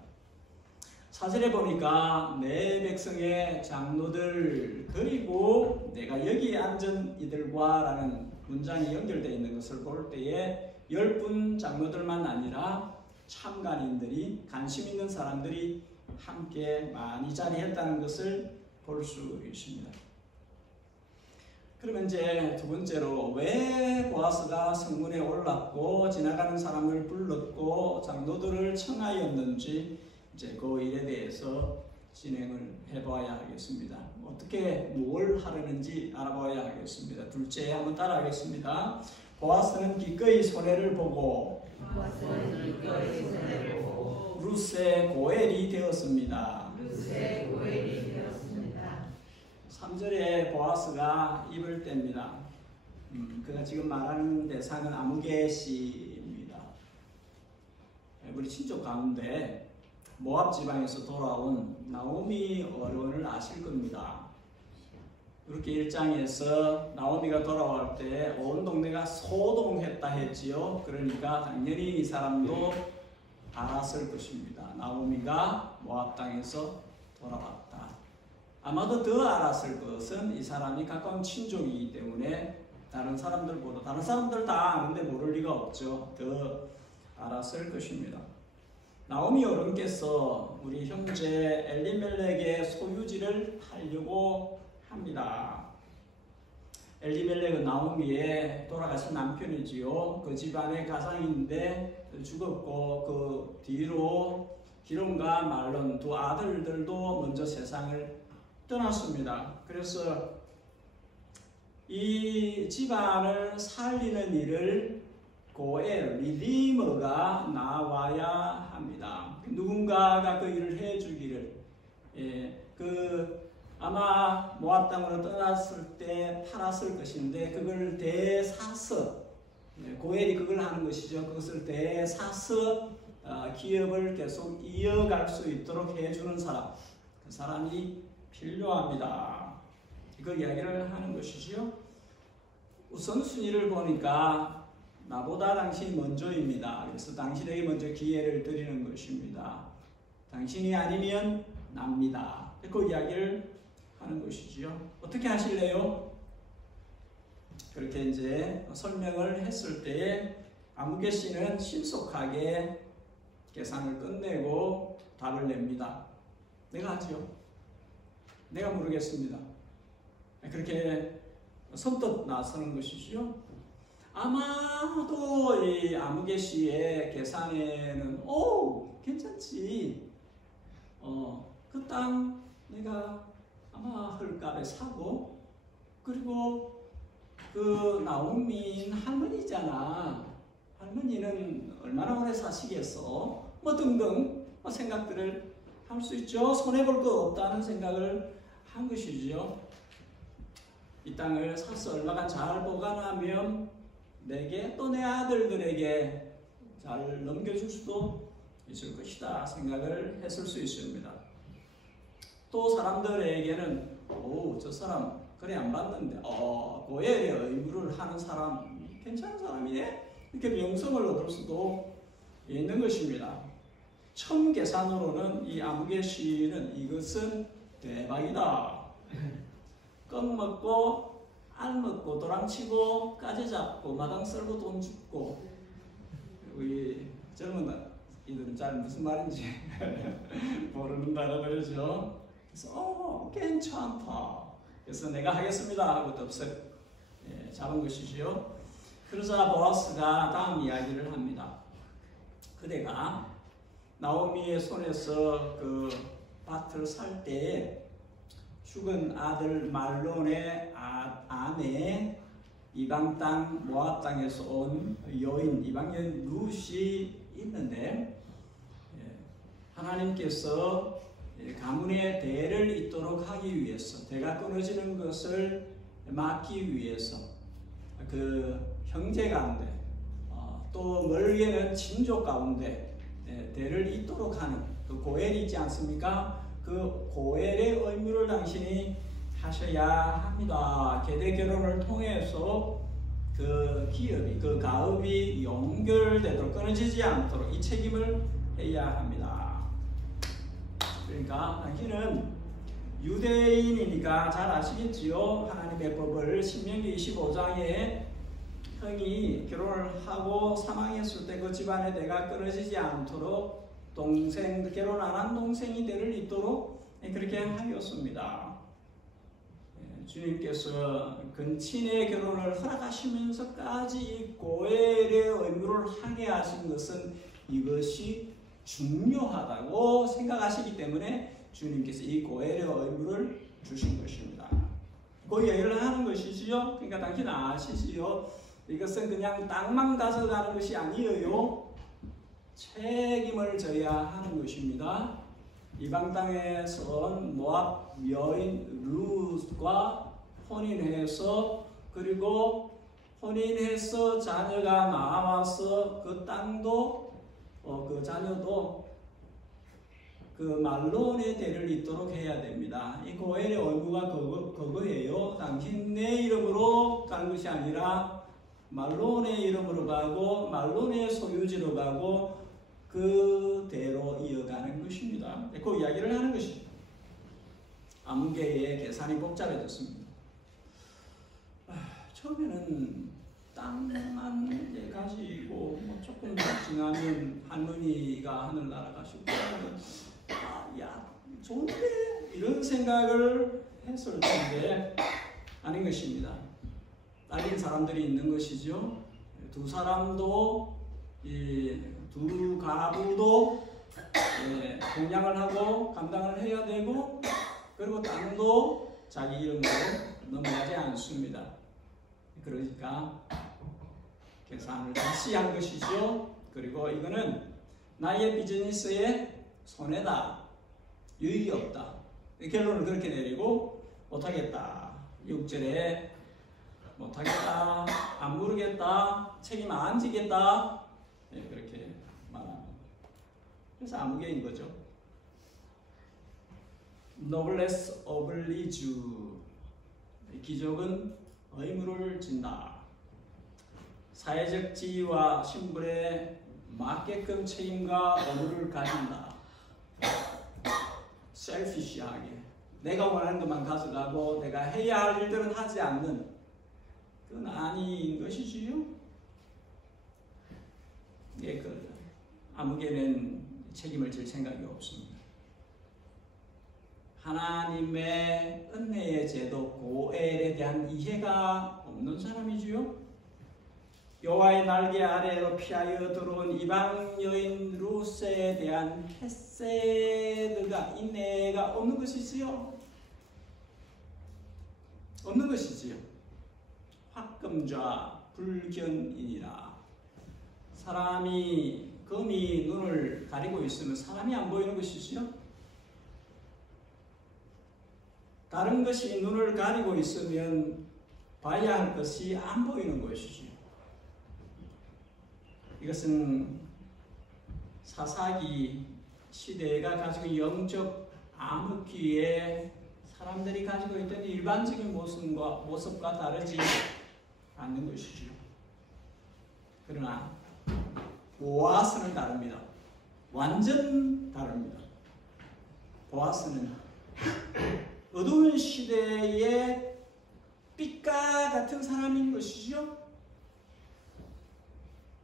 사절에 보니까 내 백성의 장로들 그리고 내가 여기 앉은 이들과 라는 문장이 연결되어 있는 것을 볼 때에 10분 장로들만 아니라 참관인들이, 관심 있는 사람들이 함께 많이 자리했다는 것을 볼 수 있습니다. 그러면 이제 두 번째로 왜 보아스가 성문에 올랐고 지나가는 사람을 불렀고 장로들을 청하였는지 이제 그 일에 대해서 진행을 해봐야 하겠습니다. 어떻게 뭘 하려는지 알아봐야 하겠습니다. 둘째 한번 따라하겠습니다. 보아스는 기꺼이 손해를 보고 룻의 고엘이 되었습니다. 3절에 보아스가 입을 뗍니다. 그가 지금 말하는 대상은 아무개 씨입니다. 우리 친족 가운데 모압 지방에서 돌아온 나오미 어른을 아실 겁니다. 이렇게 1장에서 나오미가 돌아올 때 온 동네가 소동했다 했지요. 그러니까 당연히 이 사람도 알았을 것입니다. 나오미가 모압 땅에서 돌아왔다. 아마도 더 알았을 것은 이 사람이 가까운 친족이기 때문에 다른 사람들보다, 다른 사람들 다 아는데 모를 리가 없죠. 더 알았을 것입니다. 나오미 어른께서 우리 형제 엘리멜렉의 소유지를 팔려고 합니다. 엘리멜렉은 나오미의 돌아가신 남편이지요. 그 집안의 가장인데 죽었고 그 뒤로 기론과 말론 두 아들들도 먼저 세상을 떠났습니다. 그래서 이 집안을 살리는 일을 고엘, 리디머가 나와야 합니다. 누군가가 그 일을 해주기를. 아마 모압 땅으로 떠났을 때 팔았을 것인데 그걸 대사서, 고엘이 그걸 하는 것이죠. 그것을 대사서 기업을 계속 이어갈 수 있도록 해주는 사람, 그 사람이 필요합니다. 그 이야기를 하는 것이지요. 우선순위를 보니까 나보다 당신이 먼저입니다. 그래서 당신에게 먼저 기회를 드리는 것입니다. 당신이 아니면 납니다. 그 이야기를 하는 것이지요. 어떻게 하실래요? 그렇게 이제 설명을 했을 때에 아무개 씨는 신속하게 계산을 끝내고 답을 냅니다. 내가 하지요. 내가 모르겠습니다. 그렇게 선뜻 나서는 것이지요. 아마도 이 아무개 씨의 계산에는 괜찮지. 그 땅 내가 아마 헐값에 사고, 그리고 그 나오민 할머니잖아. 할머니는 얼마나 오래 사시겠어? 뭐 등등 생각들을 할 수 있죠. 손해볼 거 없다는 생각을 한 것이죠. 이 땅을 사서 얼마간 잘 보관하면 내게 또 내 아들들에게 잘 넘겨줄 수도 있을 것이다 생각을 했을 수 있습니다. 또 사람들에게는 저 사람 그래 안 봤는데 고엘의 의무를 하는 사람 괜찮은 사람이네, 이렇게 명성을 얻을 수도 있는 것입니다. 첫 계산으로는 이 아무개 씨는 이것은 대박이다. 껌 먹고 알 먹고 도랑치고 까지 잡고 마당 썰고 돈 줍고, 우리 젊은 이들은 잘 무슨 말인지 모르는다고 그러죠. 그래서 괜찮다. 그래서 내가 하겠습니다 하고 덥석 잡은 것이지요. 그러자 보아스가 다음 이야기를 합니다. 그대가 나오미의 손에서 그 밭을 살 때에 죽은 아들 말론의 아내, 이방 땅 모압 땅에서 온 여인, 이방 여인 룻이 있는데, 하나님께서 가문의 대를 잇도록 하기 위해서, 대가 끊어지는 것을 막기 위해서 그 형제 가운데 또 멀게는 친족 가운데 대를 잇도록 하는 그 고엘이 있지 않습니까? 그 고엘의 의무를 당신이 하셔야 합니다. 계대 결혼을 통해서 그 기업이, 그 가업이 연결되도록, 끊어지지 않도록 이 책임을 해야 합니다. 그러니까 당신은 유대인이니까 잘 아시겠지요. 하나님의 법을 신명기 25장에 형이 결혼을 하고 사망했을 때 그 집안의 대가 끊어지지 않도록 동생, 결혼 안 한 동생이 대를 잇도록 그렇게 하였습니다. 주님께서 근친의 결혼을 허락하시면서까지 이 고엘의 의무를 하게 하신 것은 이것이 중요하다고 생각하시기 때문에 주님께서 이 고엘의 의무를 주신 것입니다. 그 얘기를 하는 것이지요. 그러니까 당신 아시지요? 이것은 그냥 땅만 가져가는 것이 아니에요. 책임을 져야 하는 것입니다. 이방 땅에서 온 모압 여인 룻과 혼인해서, 그리고 혼인해서 자녀가 나와서 그 땅도 그 자녀도 그 말론의 대를 잇도록 해야 됩니다. 이 고엘의 의무가 그거예요. 당신 내 이름으로 가는 것이 아니라 말론의 이름으로 가고 말론의 소유지로 가고 그대로 이어가는 것입니다. 그 이야기를 하는 것이죠. 아무개의 계산이 복잡해졌습니다. 처음에는 땅만 가지고 뭐 조금 지나면 할머니가 하늘나라 가시고 야 좋은데 이런 생각을 했을 텐데 아닌 것입니다. 딸린 사람들이 있는 것이죠. 두 사람도 두 가부도 공양을 하고 감당을 해야 되고, 그리고 땅도 자기 이름으로 넘어가지 않습니다. 그러니까 계산을 다시 한 것이죠. 그리고 이거는 나의 비즈니스에 손해다, 유익이 없다, 결론을 그렇게 내리고 못하겠다, 6절에 못하겠다, 안 모르겠다, 책임 안 지겠다, 그렇게 말합니다. 그래서 아무개인 거죠. Noblesse oblige, 귀족은 의무를 진다. 사회적 지위와 신분에 맞게끔 책임과 의무를 가진다. 셀피시하게 내가 원하는 것만 가져가고 내가 해야 할 일들은 하지 않는, 그건 아닌 것이지요. 그 아무개는 책임을 질 생각이 없습니다. 하나님의 은혜의 제도 고엘에 대한 이해가 없는 사람이지요. 여호와의 날개 아래로 피하여 들어온 이방 여인 루스에 대한 헤세드가 인내가 없는 것이지요. 없는 것이지요. 확금좌 불견이니라. 사람이 금이 눈을 가리고 있으면 사람이 안 보이는 것이지요. 다른 것이 눈을 가리고 있으면 봐야 할 것이 안 보이는 것이지요. 이것은 사사기 시대가 가지고 영적 암흑기에 사람들이 가지고 있던 일반적인 모습과 다르지 않는 것이지요. 그러나 보아스는 다릅니다. 완전 다릅니다. 보아스는 어두운 시대의 빛과 같은 사람인 것이죠.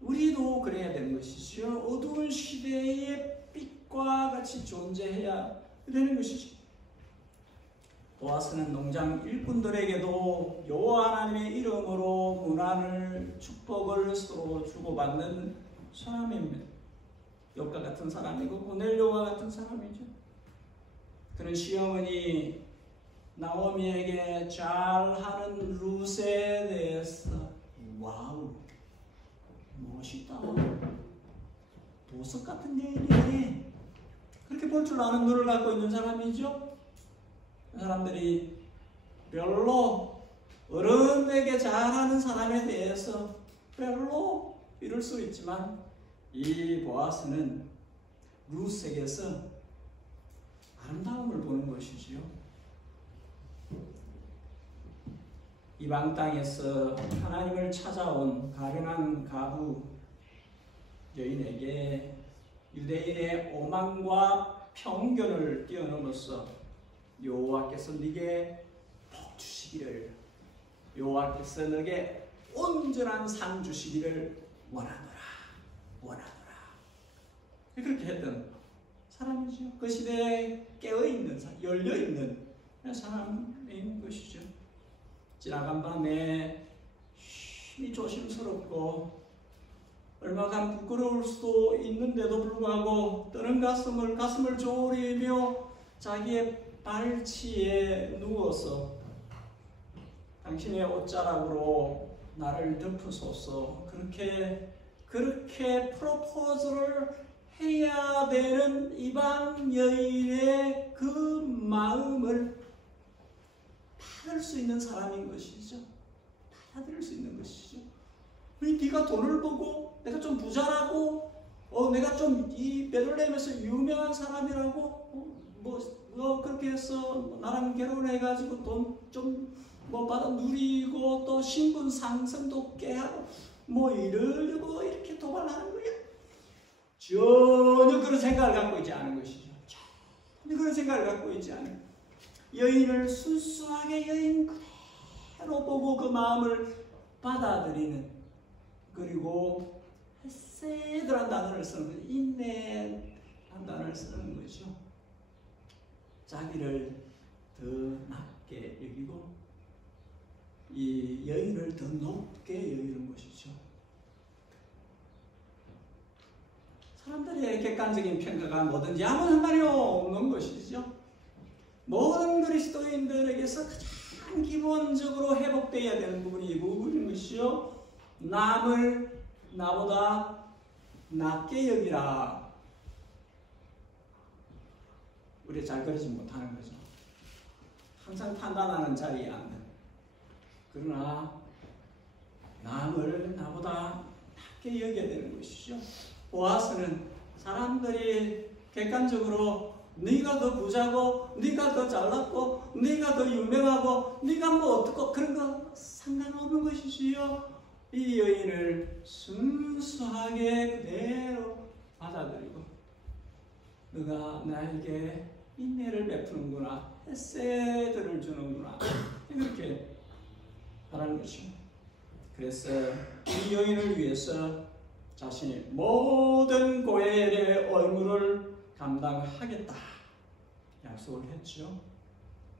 우리도 그래야 되는 것이죠. 어두운 시대의 빛과 같이 존재해야 되는 것이죠. 보아스는 농장 일꾼들에게도 여호와 하나님의 이름으로 문안을 축복을 서로 주고받는 사람입니다. 욥과 같은 사람이고 고넬료와 같은 사람이죠. 그는 시어머니 나오미에게 잘하는 룻에 대해서 와우 멋있다. 보석 같은 여인이네. 그렇게 볼 줄 아는 눈을 갖고 있는 사람이죠. 사람들이 별로 어른에게 잘하는 사람에 대해서 별로 이럴 수 있지만 이 보아스는 룻에게서 아름다움을 보는 것이지요. 이방 땅에서 하나님을 찾아온 가련한 가부 여인에게 유대인의 오만과 편견을 뛰어넘어서 여호와께서 네게 복 주시기를, 여호와께서 너에게 온전한 상 주시기를 원하노라. 그렇게 했던 사람이죠. 그 시대에 깨어있는, 열려있는 사람인 것이죠. 지나간 밤에 힘이 조심스럽고 얼마간 부끄러울 수도 있는데도 불구하고 떠는 가슴을 조리며 자기의 발치에 누워서 당신의 옷자락으로 나를 덮으소서, 그렇게 프로포즈를 해야 되는 이방 여인의 그 마음을 받을 수 있는 사람인 것이죠. 받아들일 수 있는 것이죠. 네가 돈을 벌고 내가 좀 부자라고, 내가 좀 이 베들레헴에서 유명한 사람이라고, 그렇게 해서 나랑 결혼해가지고 돈 좀 받아 누리고 또 신분 상승도 깨하고 이러려고 이렇게 도발하는 거야. 전혀 그런 생각을 갖고 있지 않은 것이죠. 전혀 그런 생각을 갖고 있지 않은, 여인을 순수하게 여인 그대로 보고 그 마음을 받아들이는, 그리고 헤세드란 단어를 쓰는 거죠. 인내란 단어를 쓰는 거죠. 자기를 더 낮게 여기고 이 여인을 더 높게 여기는 것이죠. 사람들의 객관적인 평가가 뭐든지 아무 상관이 없는 것이죠. 모든 그리스도인들에게서 가장 기본적으로 회복되어야 되는 부분이 이 부분인 것이죠. 남을 나보다 낮게 여기라. 우리 잘 그러지 못하는 거죠. 항상 판단하는 자리에 앉는. 그러나 남을 나보다 낮게 여겨야 되는 것이죠. 보아스는 사람들이 객관적으로 네가 더 부자고, 네가 더 잘났고, 네가 더 유명하고, 네가 어떻고 그런 거 상관없는 것이지요. 이 여인을 순수하게 그대로 받아들이고, 너가 나에게 인내를 베푸는구나, 헤세드를 주는구나, 이렇게 하라는 것이죠. 그래서 이 여인을 위해서 자신의 모든 고엘의 의무를 감당하겠다 약속을 했죠.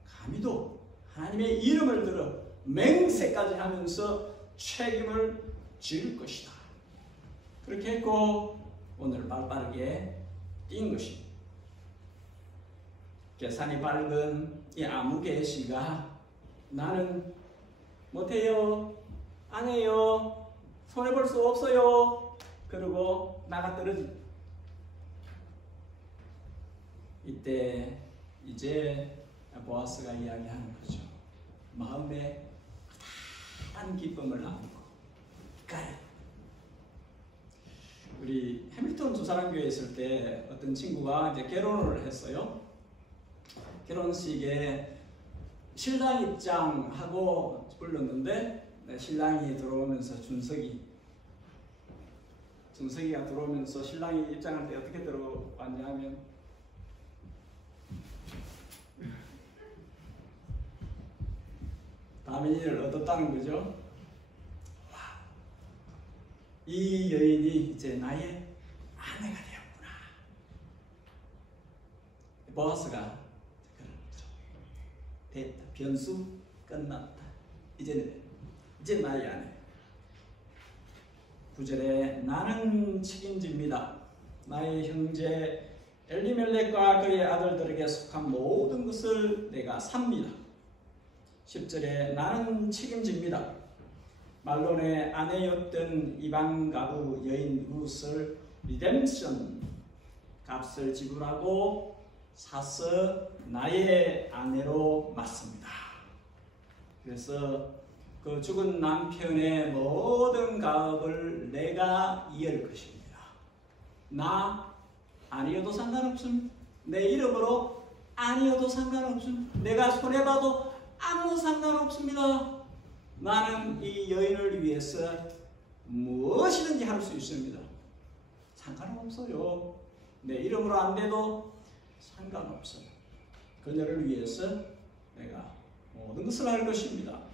감히도 하나님의 이름을 들어 맹세까지 하면서 책임을 질 것이다. 그렇게 했고 오늘 발빠르게 뛴 것입니다. 계산이 밝은 이 아무개시가 나는 못해요, 안 해요, 손해볼 수 없어요, 그리고 나가 떨어지. 이때 이제 보아스가 이야기하는 거죠. 마음에 커다란 기쁨을 안고 가요. 우리 해밀턴 두사랑교회에 있을 때 어떤 친구가 이제 결혼을 했어요. 결혼식에 신랑 입장하고 불렀는데 신랑이 들어오면서 준석이가 들어오면서 신랑이 입장할 때 어떻게 들어왔냐 하면 다민이를 얻었다는 거죠. 와, 이 여인이 이제 나의 아내가 되었구나. 보아스가 됐다. 변수 끝났다. 이제 나의 아내. 9절에 나는 책임집니다. 나의 형제 엘리멜렉과 그의 아들들에게 속한 모든 것을 내가 삽니다. 10절에 나는 책임집니다. 말론의 아내였던 이방 가부 여인 룻을 리뎀션 값을 지불하고 사서 나의 아내로 맞습니다. 그래서 그 죽은 남편의 모든 가업을 내가 이을 것입니다. 나 아니어도 상관없습니다. 내 이름으로 아니어도 상관없습니다. 내가 손해봐도 아무 상관없습니다. 나는 이 여인을 위해서 무엇이든지 할 수 있습니다. 상관없어요. 내 이름으로 안 돼도 상관없어요. 그녀를 위해서 내가 모든 것을 할 것입니다.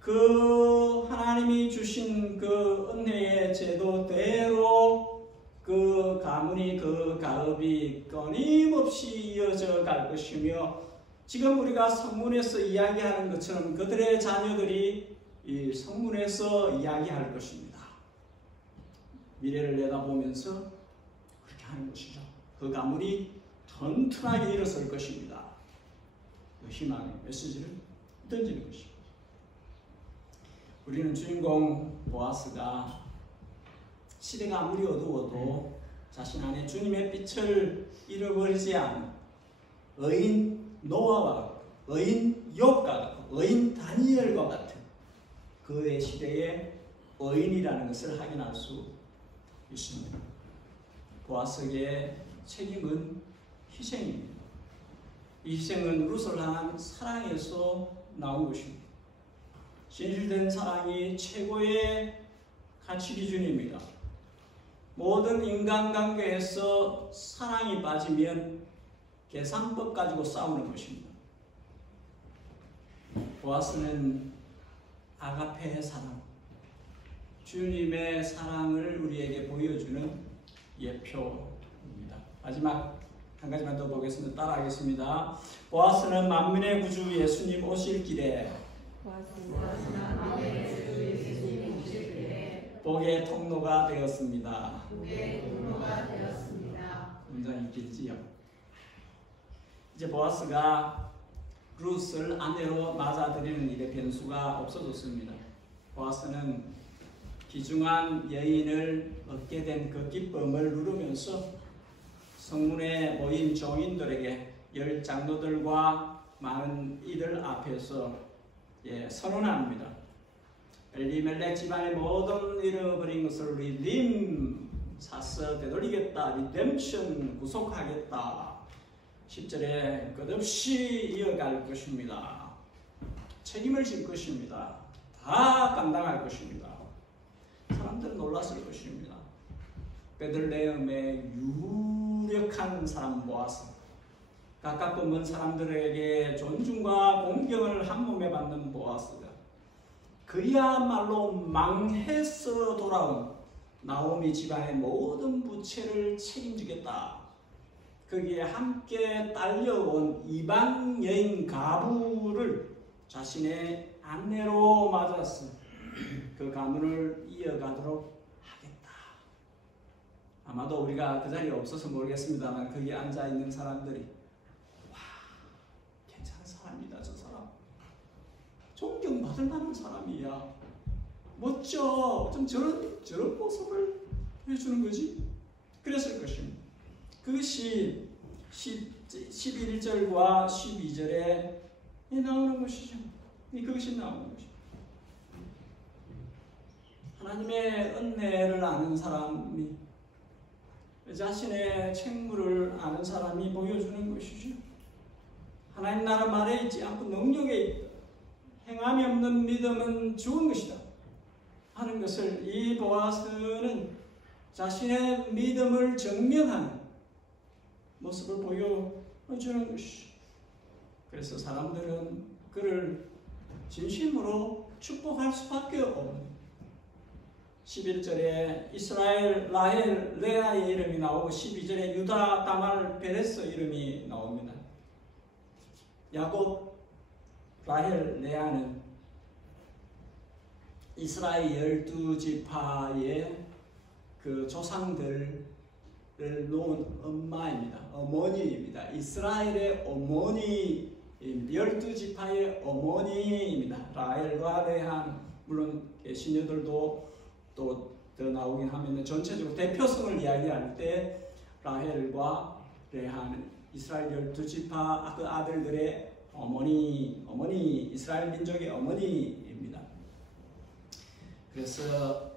그 하나님이 주신 그 은혜의 제도대로 그 가문이 그 가업이 끊임없이 이어져 갈 것이며 지금 우리가 성문에서 이야기하는 것처럼 그들의 자녀들이 이 성문에서 이야기할 것입니다. 미래를 내다보면서 그렇게 하는 것이죠. 그 가문이 튼튼하게 일어설 것입니다. 그 희망의 메시지를 던지는 것입니다. 우리는 주인공 보아스가 시대가 아무리 어두워도 자신 안에 주님의 빛을 잃어버리지 않은 의인 노아와 같고 의인 욥과 같고 의인 다니엘과 같은 그의 시대의 의인이라는 것을 확인할 수 있습니다. 보아스의 책임은 희생입니다. 이 희생은 룻을 향한 사랑에서 나온 것입니다. 진실된 사랑이 최고의 가치 기준입니다. 모든 인간관계에서 사랑이 빠지면 계산법 가지고 싸우는 것입니다. 보아스는 아가페의 사랑, 주님의 사랑을 우리에게 보여주는 예표입니다. 마지막 한 가지만 더 보겠습니다. 따라하겠습니다. 보아스는 만민의 구주 예수님 오실 길에 복의 통로가 되었습니다. 굉장히 길지요. 이제 보아스가 룻을 아내로 맞아들이는 일의 변수가 없어졌습니다. 보아스는 귀중한 여인을 얻게 된 그 기쁨을 누르면서 성문에 모인 종인들에게 열 장로들과 많은 이들 앞에서 선언합니다. 엘리멜렉 집안의 모든 잃어버린 것을 리딤 사서 되돌리겠다. 리뎀션 구속하겠다. 10절에 끝없이 이어갈 것입니다. 책임을 질 것입니다. 다 감당할 것입니다. 사람들은 놀랐을 것입니다. 베들레헴의 유력한 사람 보아스, 가깝고 먼 사람들에게 존중과 공경을 한 몸에 받는 보아스가 그야말로 망해서 돌아온 나오미 집안의 모든 부채를 책임지겠다. 거기에 함께 딸려온 이방 여인 가부를 자신의 아내로 맞아서 그 가문을 이어가도록 하겠다. 아마도 우리가 그 자리에 없어서 모르겠습니다만 거기에 앉아있는 사람들이 와, 괜찮은 사람이다. 저 사람 존경받을 만한 사람이야. 멋져. 좀 저런 모습을 해주는 거지. 그랬을 것입니다. 그것이 11절과 12절에 나오는 것이죠. 그것이 나오는 것이죠. 하나님의 은혜를 아는 사람이, 자신의 책무를 아는 사람이 보여주는 것이죠. 하나님 나라 말에 있지 않고 능력에 있다. 행함이 없는 믿음은 죽은 것이다 하는 것을 이 보아스는 자신의 믿음을 증명하는 모습을 보여주는 것이죠. 그래서 사람들은 그를 진심으로 축복할 수밖에 없는 11절에 이스라엘 라헬 레아의 이름이 나오고 12절에 유다 다말 베레스 이름이 나옵니다. 야곱 라헬 레아는 이스라엘 12지파의 그 조상들을 놓은 엄마입니다. 어머니입니다. 이스라엘의 어머니입니다. 12지파의 어머니입니다. 라헬과 레한, 물론 신여들도 또 더 나오긴 하면 전체적으로 대표성을 이야기할 때 라헬과 레한 이스라엘 12지파 그 아들들의 어머니 이스라엘 민족의 어머니입니다. 그래서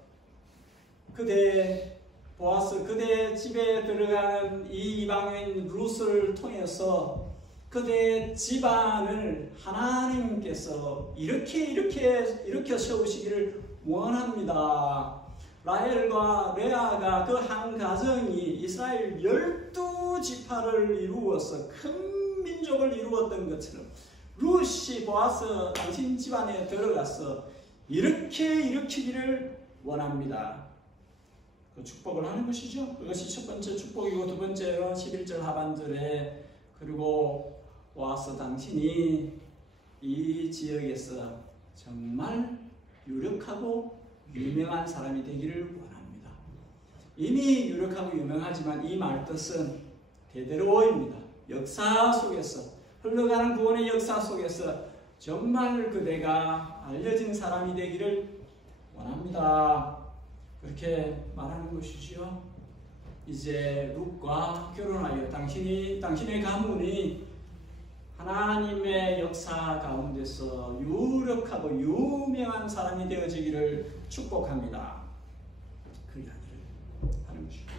그대 보아스 그대 집에 들어가는 이 이방인 룻을 통해서 그대 집안을 하나님께서 일으켜 세우시기를 원합니다. 라헬과 레아가 그 한 가정이 이스라엘 12지파를 이루어서 큰 민족을 이루었던 것처럼 룻이 보아스 당신 집안에 들어가서 이렇게 일으키기를 원합니다. 그 축복을 하는 것이죠. 그것이 첫 번째 축복이고, 두 번째로 11절 하반절에 그리고 보아스 당신이 이 지역에서 정말 유력하고 유명한 사람이 되기를 원합니다. 이미 유력하고 유명하지만 이 말뜻은 대대로입니다. 역사 속에서, 흘러가는 구원의 역사 속에서 정말 그대가 알려진 사람이 되기를 원합니다. 그렇게 말하는 것이죠. 이제 룻과 결혼하여 당신의 가문이 하나님의 역사 가운데서 유력하고 유명한 사람이 되어지기를 축복합니다. 그 이야기를 하는 것입니다.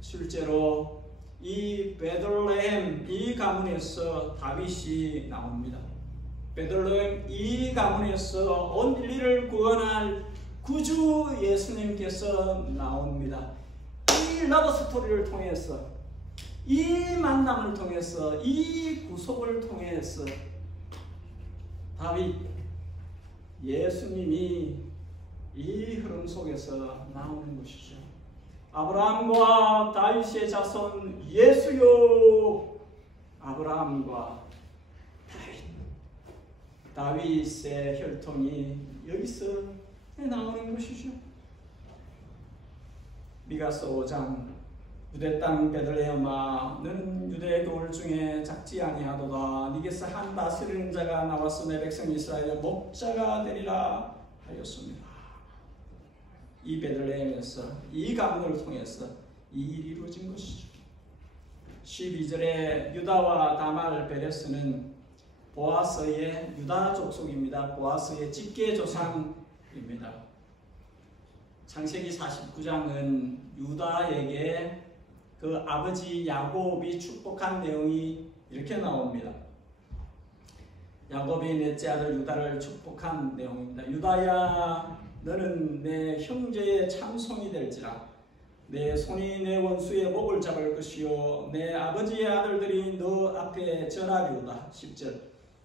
실제로 이 베들레헴 이 가문에서 다윗이 나옵니다. 베들레헴 이 가문에서 온 인류를 구원할 구주 예수님께서 나옵니다. 이 러브 스토리를 통해서, 이 만남을 통해서, 이 구속을 통해서 다윗 예수님이 이 흐름 속에서 나오는 것이죠. 아브라함과 다윗의 자손 예수요. 아브라함과 다윗의 혈통이 여기서 나오는 것이죠. 미가서 5장 유대 땅 베들레헴아 너는 유대의 돌 중에 작지 아니하도다. 네게서 한 다스리는 자가 나와서 내 백성 이스라엘의 목자가 되리라 하였습니다. 이 베들레헴에서 이 가문을 통해서 이 일이 이루어진 것이죠. 12절에 유다와 다말 베레스는 보아스의 유다 족속입니다. 보아스의 직계 조상입니다. 창세기 49장은 유다에게 그 아버지 야곱이 축복한 내용이 이렇게 나옵니다. 야곱이 넷째 아들 유다를 축복한 내용입니다. 유다야 너는 내 형제의 참손이 될지라. 내 손이 내 원수의 목을 잡을 것이요 내 아버지의 아들들이 너 앞에 절하리로다. 10절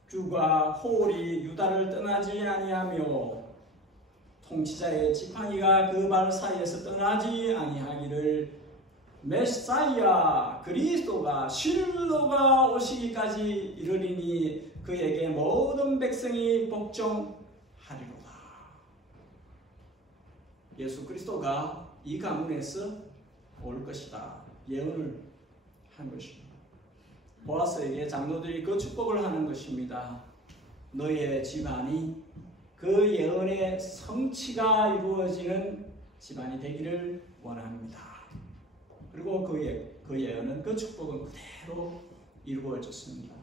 주가 호울이 유다를 떠나지 아니하며 통치자의 지팡이가 그 발 사이에서 떠나지 아니하기를 메사야 그리스도가 실로가 오시기까지 이르리니 그에게 모든 백성이 복종하리로다. 예수 그리스도가 이 가문에서 올 것이다 예언을 한 것입니다. 보아스에게 장로들이 그 축복을 하는 것입니다. 너의 집안이 그 예언의 성취가 이루어지는 집안이 되기를 원합니다. 그리고 그 예언은 그 축복은 그대로 이루어졌습니다.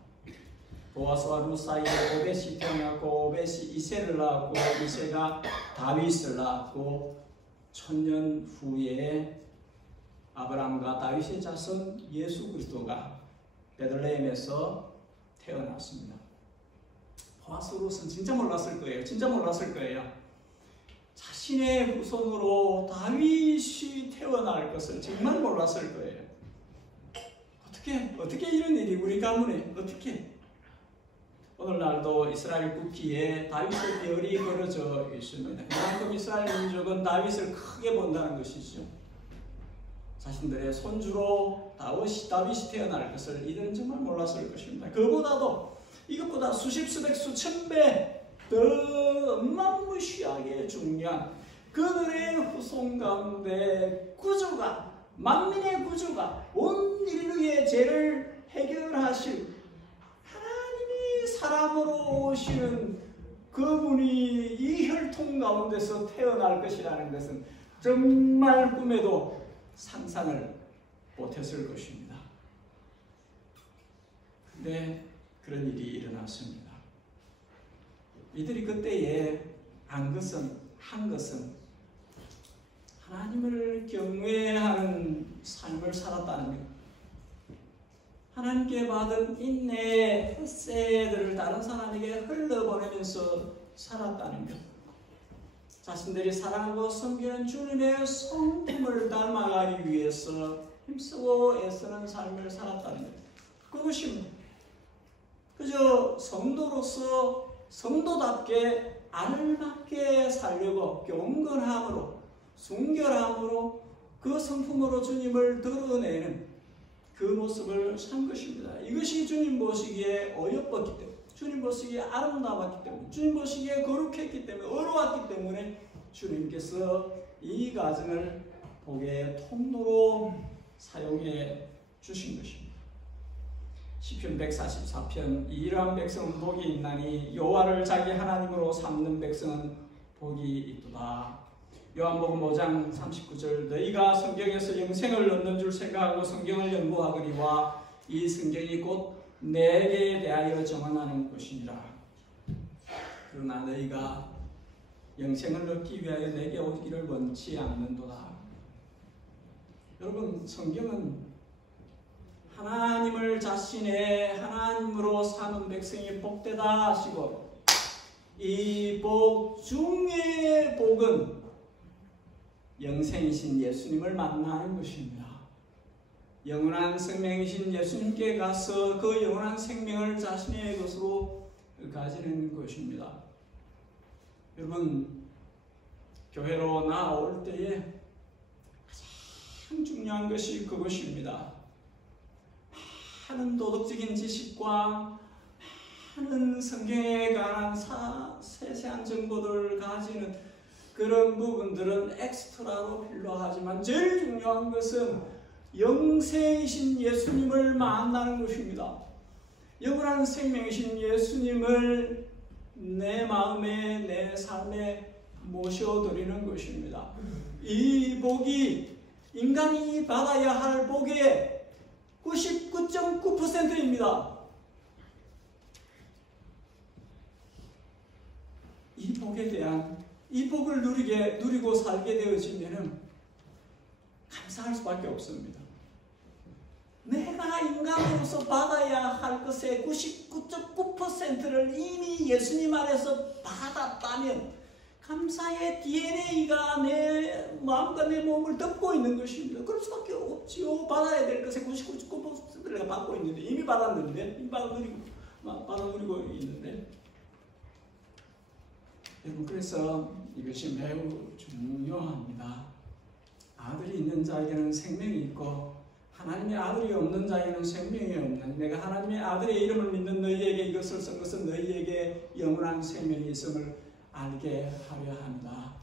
보아스와 룻 사이에 오벳이 태어났고 오벳이 이새를 낳았고 이새가 다윗을 낳았고 1000년 후에 아브라함과 다윗의 자손 예수 그리스도가 베들레헴에서 태어났습니다. 보아스 룻은 진짜 몰랐을 거예요. 진짜 몰랐을 거예요. 자신의 후손으로 다윗이 태어날 것을 정말 몰랐을 거예요. 어떻게 이런 일이 우리 가문에 어떻게? 오늘날도 이스라엘 국기에 다윗의 별이 그려져 있습니다. 그만큼 이스라엘 민족은 다윗을 크게 본다는 것이죠. 자신들의 손주로 다윗이 태어날 것을 이들은 정말 몰랐을 것입니다. 이것보다 수십, 수백, 수천 배 더 어마무시하게 중요한 그들의 후손 가운데 구주가, 만민의 구주가, 온 인류의 죄를 해결하실 하나님이 사람으로 오시는 그분이 이 혈통 가운데서 태어날 것이라는 것은 정말 꿈에도 상상을 못했을 것입니다. 근데 그런 일이 일어났습니다. 이들이 그때에 한 것은 하나님을 경외하는 삶을 살았다는 것, 하나님께 받은 인내의 헛새들을 다른 사람에게 흘려보내면서 살았다는 것, 자신들이 사랑하고 섬기는 주님의 성품을 닮아가기 위해서 힘쓰고 애쓰는 삶을 살았다는 것, 그것입니다. 그저 성도로서 성도답게 알맞게 살려고 경건함으로 순결함으로 그 성품으로 주님을 드러내는 그 모습을 산 것입니다. 이것이 주님 보시기에 어여뻤기 때문에, 주님 보시기에 아름다웠기 때문에, 주님 보시기에 거룩했기 때문에, 어려웠기 때문에 주님께서 이 가정을 복의 통로로 사용해 주신 것입니다. 시편 144편 이러한 백성은 복이 있나니 여호와를 자기 하나님으로 삼는 백성은 복이 있도다. 요한복음 5장 39절 너희가 성경에서 영생을 얻는 줄 생각하고 성경을 연구하거니와 이 성경이 곧 내게 대하여 정언하는 것이니라. 그러나 너희가 영생을 얻기 위하여 내게 오기를 원치 않는도다. 여러분, 성경은 하나님을 자신의 하나님으로 사는 백성이 복되다 하시고, 이 복 중의 복은 영생이신 예수님을 만나는 것입니다. 영원한 생명이신 예수님께 가서 그 영원한 생명을 자신의 것으로 가지는 것입니다. 여러분, 교회로 나올 때에 가장 중요한 것이 그것입니다. 많은 도덕적인 지식과 많은 성경에 관한 세세한 정보들을 가지는 그런 부분들은 엑스트라로 필요하지만 제일 중요한 것은 영생이신 예수님을 만나는 것입니다. 영원한 생명이신 예수님을 내 마음에, 내 삶에 모셔드리는 것입니다. 이 복이 인간이 받아야 할 복의 99.9%입니다. 이 복에 대한, 이 복을 누리고 살게 되어지면 감사할 수밖에 없습니다. 내가 인간으로서 받아야 할 것의 99.9%를 이미 예수님 안에서 받았다면 감사의 DNA가 내 마음과 내 몸을 덮고 있는 것입니다. 그럴 수밖에 없지요. 받아야 될 것의 99.9%를 내가 받고 있는데, 이미 받았는데, 이미 받아들이고 있는데, 여러분, 그래서 이것이 매우 중요합니다. 아들이 있는 자에게는 생명이 있고 하나님의 아들이 없는 자에게는 생명이 없는, 내가 하나님의 아들의 이름을 믿는 너희에게 이것을 쓴 것은 너희에게 영원한 생명이 있음을 알게 하려 합니다.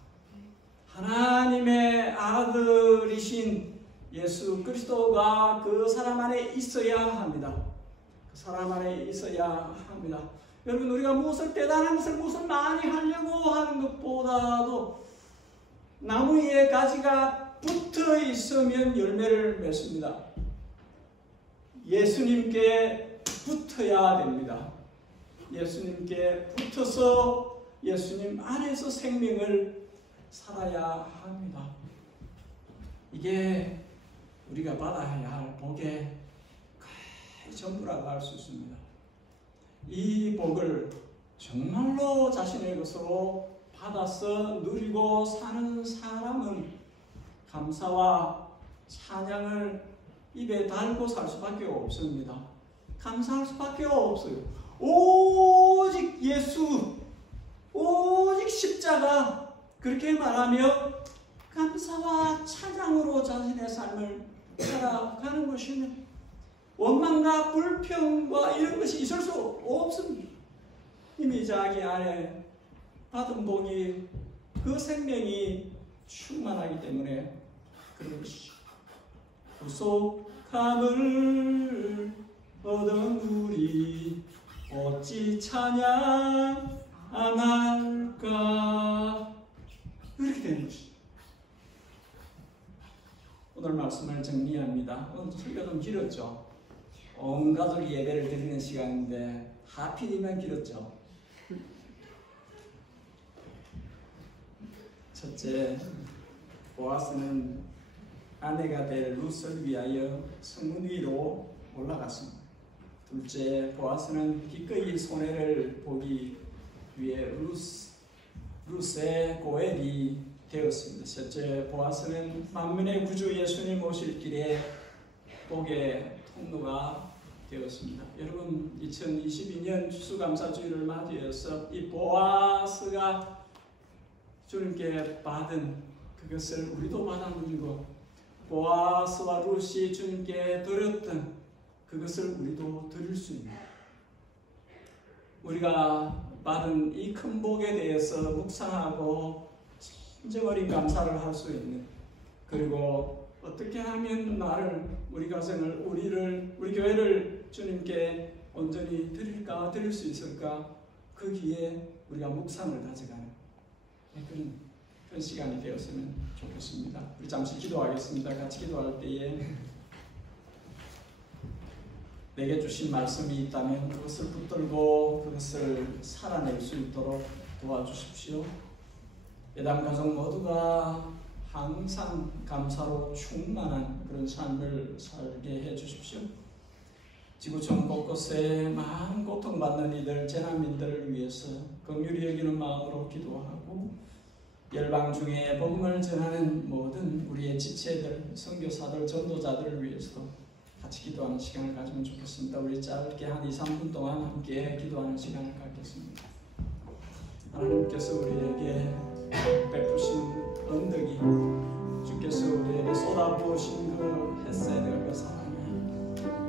하나님의 아들이신 예수 그리스도가 그 사람 안에 있어야 합니다. 그 사람 안에 있어야 합니다. 여러분, 우리가 무엇을 대단한 것을 무엇을 많이 하려고 하는 것보다도 나무 위에 가지가 붙어 있으면 열매를 맺습니다. 예수님께 붙어야 됩니다. 예수님께 붙어서 예수님 안에서 생명을 살아야 합니다. 이게 우리가 받아야 할 복의 거의 전부라고 할 수 있습니다. 이 복을 정말로 자신의 것으로 받아서 누리고 사는 사람은 감사와 찬양을 입에 달고 살 수밖에 없습니다. 감사할 수밖에 없어요. 오직 예수, 오직 십자가, 그렇게 말하며 감사와 찬양으로 자신의 삶을 살아가는 것이면 원망과 불평과 이런 것이 있을 수 없습니다. 이미 자기 안에 받은 복이, 그 생명이 충만하기 때문에 그런 것이죠. 구속함을 얻은 우리 어찌 찬양 안 할까, 그렇게 되는 것이죠. 오늘 말씀을 정리합니다. 오늘 설교가 좀 길었죠. 온 가족이 예배를 드리는 시간인데 하필이면 길었죠. 첫째, 보아스는 아내가 될 룻을 위하여 성문 위로 올라갔습니다. 둘째, 보아스는 기꺼이 손해를 보기 위해 룻의 고엘이 되었습니다. 셋째, 보아스는 만민의 구주 예수님 오실 길에 복의 통로가 되었습니다. 여러분, 2022년 추수감사주일을 맞이해서 이 보아스가 주님께 받은 그것을 우리도 받아 누리고, 보아스와 룻이 주님께 드렸던 그것을 우리도 드릴 수 있는, 우리가 받은 이 큰 복에 대해서 묵상하고 진정어린 감사를 할 수 있는, 그리고 어떻게 하면 나를, 우리 가정을, 우리 교회를 주님께 온전히 드릴 수 있을까, 거기에 우리가 묵상을 가져가는 그런 시간이 되었으면 좋겠습니다. 우리 잠시 기도하겠습니다. 같이 기도할 때에 내게 주신 말씀이 있다면 그것을 붙들고 그것을 살아낼 수 있도록 도와주십시오. 예담 가족 모두가 항상 감사로 충만한 그런 삶을 살게 해주십시오. 지구촌 곳곳에 많은 고통받는 이들, 재난민들을 위해서 긍휼히 여기는 마음으로 기도하고, 열방 중에 복음을 전하는 모든 우리의 지체들, 선교사들, 전도자들을 위해서도 같이 기도하는 시간을 가지면 좋겠습니다. 우리 짧게 한 2-3분 동안 함께 기도하는 시간을 갖겠습니다. 하나님께서 우리에게 베푸신 언덕이, 주께서 우리에게 쏟아부으신 그 햇살과 그 사랑이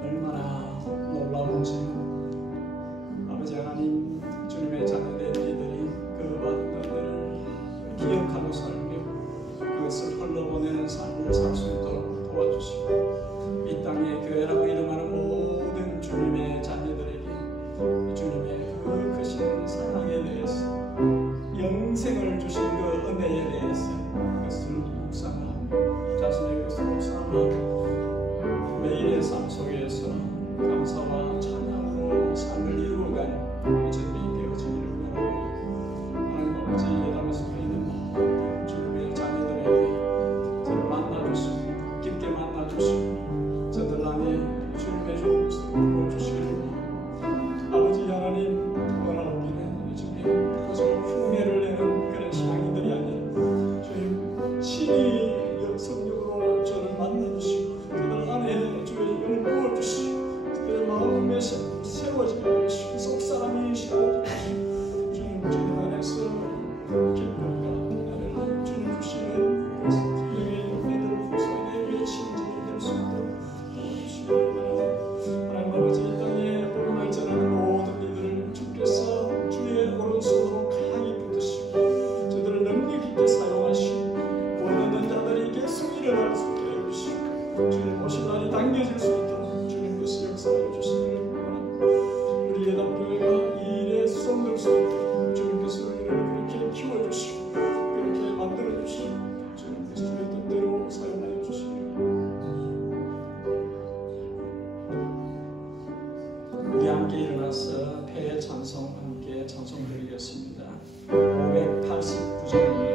얼마나 놀라운지, 아버지 하나님, 주님의 자녀된 이들이 그 받은 은혜를 기억하고 살며 그것을 흘러보내는 삶을 살 수 있도록 도와주시고, 이 땅에 교회라고 이름하는 모든 주님의 자녀들에게 주님의 그 크신 사랑에 대해서, 영생을 주신 그 은혜에 대해서 그것을 묵상하며 자신의 것으로 삼아 매일의 삶 속에서 감사와 찬양으로 삶을 이루어가는 저들이 되어지기를 바라고, 하나님 아버지, 예담에 속해 있는 모든 주님의 자녀들에게 저를 만나주시고 깊게 만나주시고 저들 안에 주님의 좋은 모습을 보여주시기를 바라고, 아버지 하나님, 원하옵기는 주님 그것을 흉내를 내는 그런 신앙인들이 아니라 주님 친히 성령으로 저를 만나주시고 그들 안에 주의 영을 부어주시고 그들의 마음에 세워지게 하시고 속사람이 세워지게 하시고 주님 안에서 함께 일어나서 폐의 찬송 함께 찬송 드리겠습니다. 589장입니다.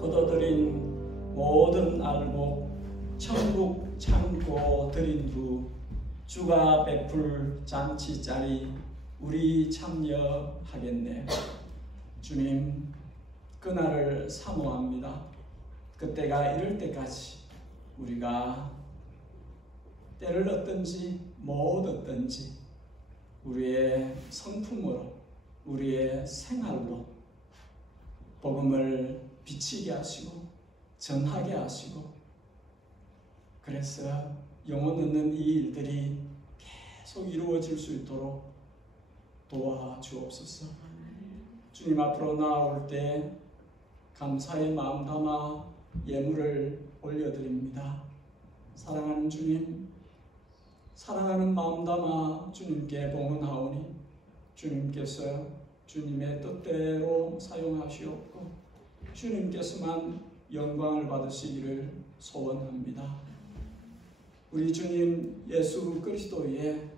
거둬들인 모든 알곡 천국 창고 드린 후 주가 베풀 잔치 자리 우리 참여하겠네. 주님, 그날을 사모합니다. 그때가 이를 때까지 우리가 때를 얻든지 못 얻든지 우리의 성품으로 우리의 생활로 복음을 비치게 하시고 전하게 하시고, 그래서 영혼 얻는 이 일들이 계속 이루어질 수 있도록 도와주옵소서. 주님 앞으로 나아올 때 감사의 마음 담아 예물을 올려드립니다. 사랑하는 주님, 사랑하는 마음 담아 주님께 봉헌하오니 주님께서 주님의 뜻대로 사용하시옵고 주님께서만 영광을 받으시기를 소원합니다. 우리 주님 예수 그리스도의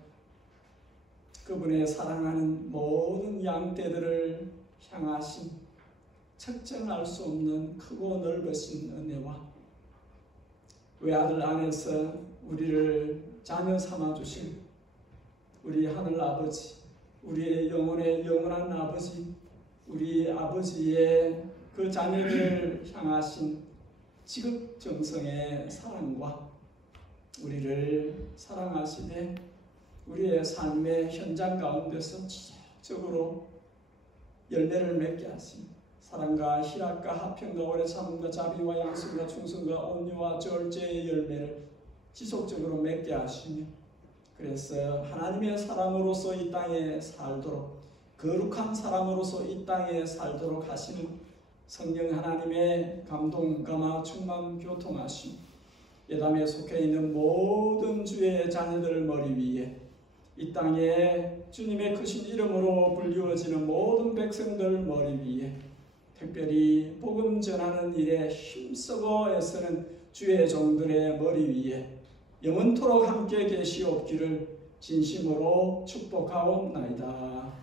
그분의 사랑하는 모든 양떼들을 향하신 측정할 수 없는 크고 넓으신 은혜와 외아들 안에서 우리를 자녀 삼아주신 우리 하늘 아버지, 우리의 영혼의 영원한 아버지, 우리 아버지의 그 자녀들을 향하신 지극정성의 사랑과 우리를 사랑하시되 우리의 삶의 현장 가운데서 지속적으로 열매를 맺게 하시니 사랑과 희락과 화평과 오래 참음과 자비와 양심과 충성과 온유와 절제의 열매를 지속적으로 맺게 하시며 그래서 하나님의 사람으로서 이 땅에 살도록 거룩한 사람으로서 이 땅에 살도록 하시는 성령 하나님의 감동, 감화, 충만, 교통하심 예담에 속해 있는 모든 주의 자녀들 머리 위에 이 땅에 주님의 크신 이름으로 불리워지는 모든 백성들 머리 위에 특별히 복음 전하는 일에 힘쓰고 애쓰는 주의 종들의 머리 위에 영원토록 함께 계시옵기를 진심으로 축복하옵나이다.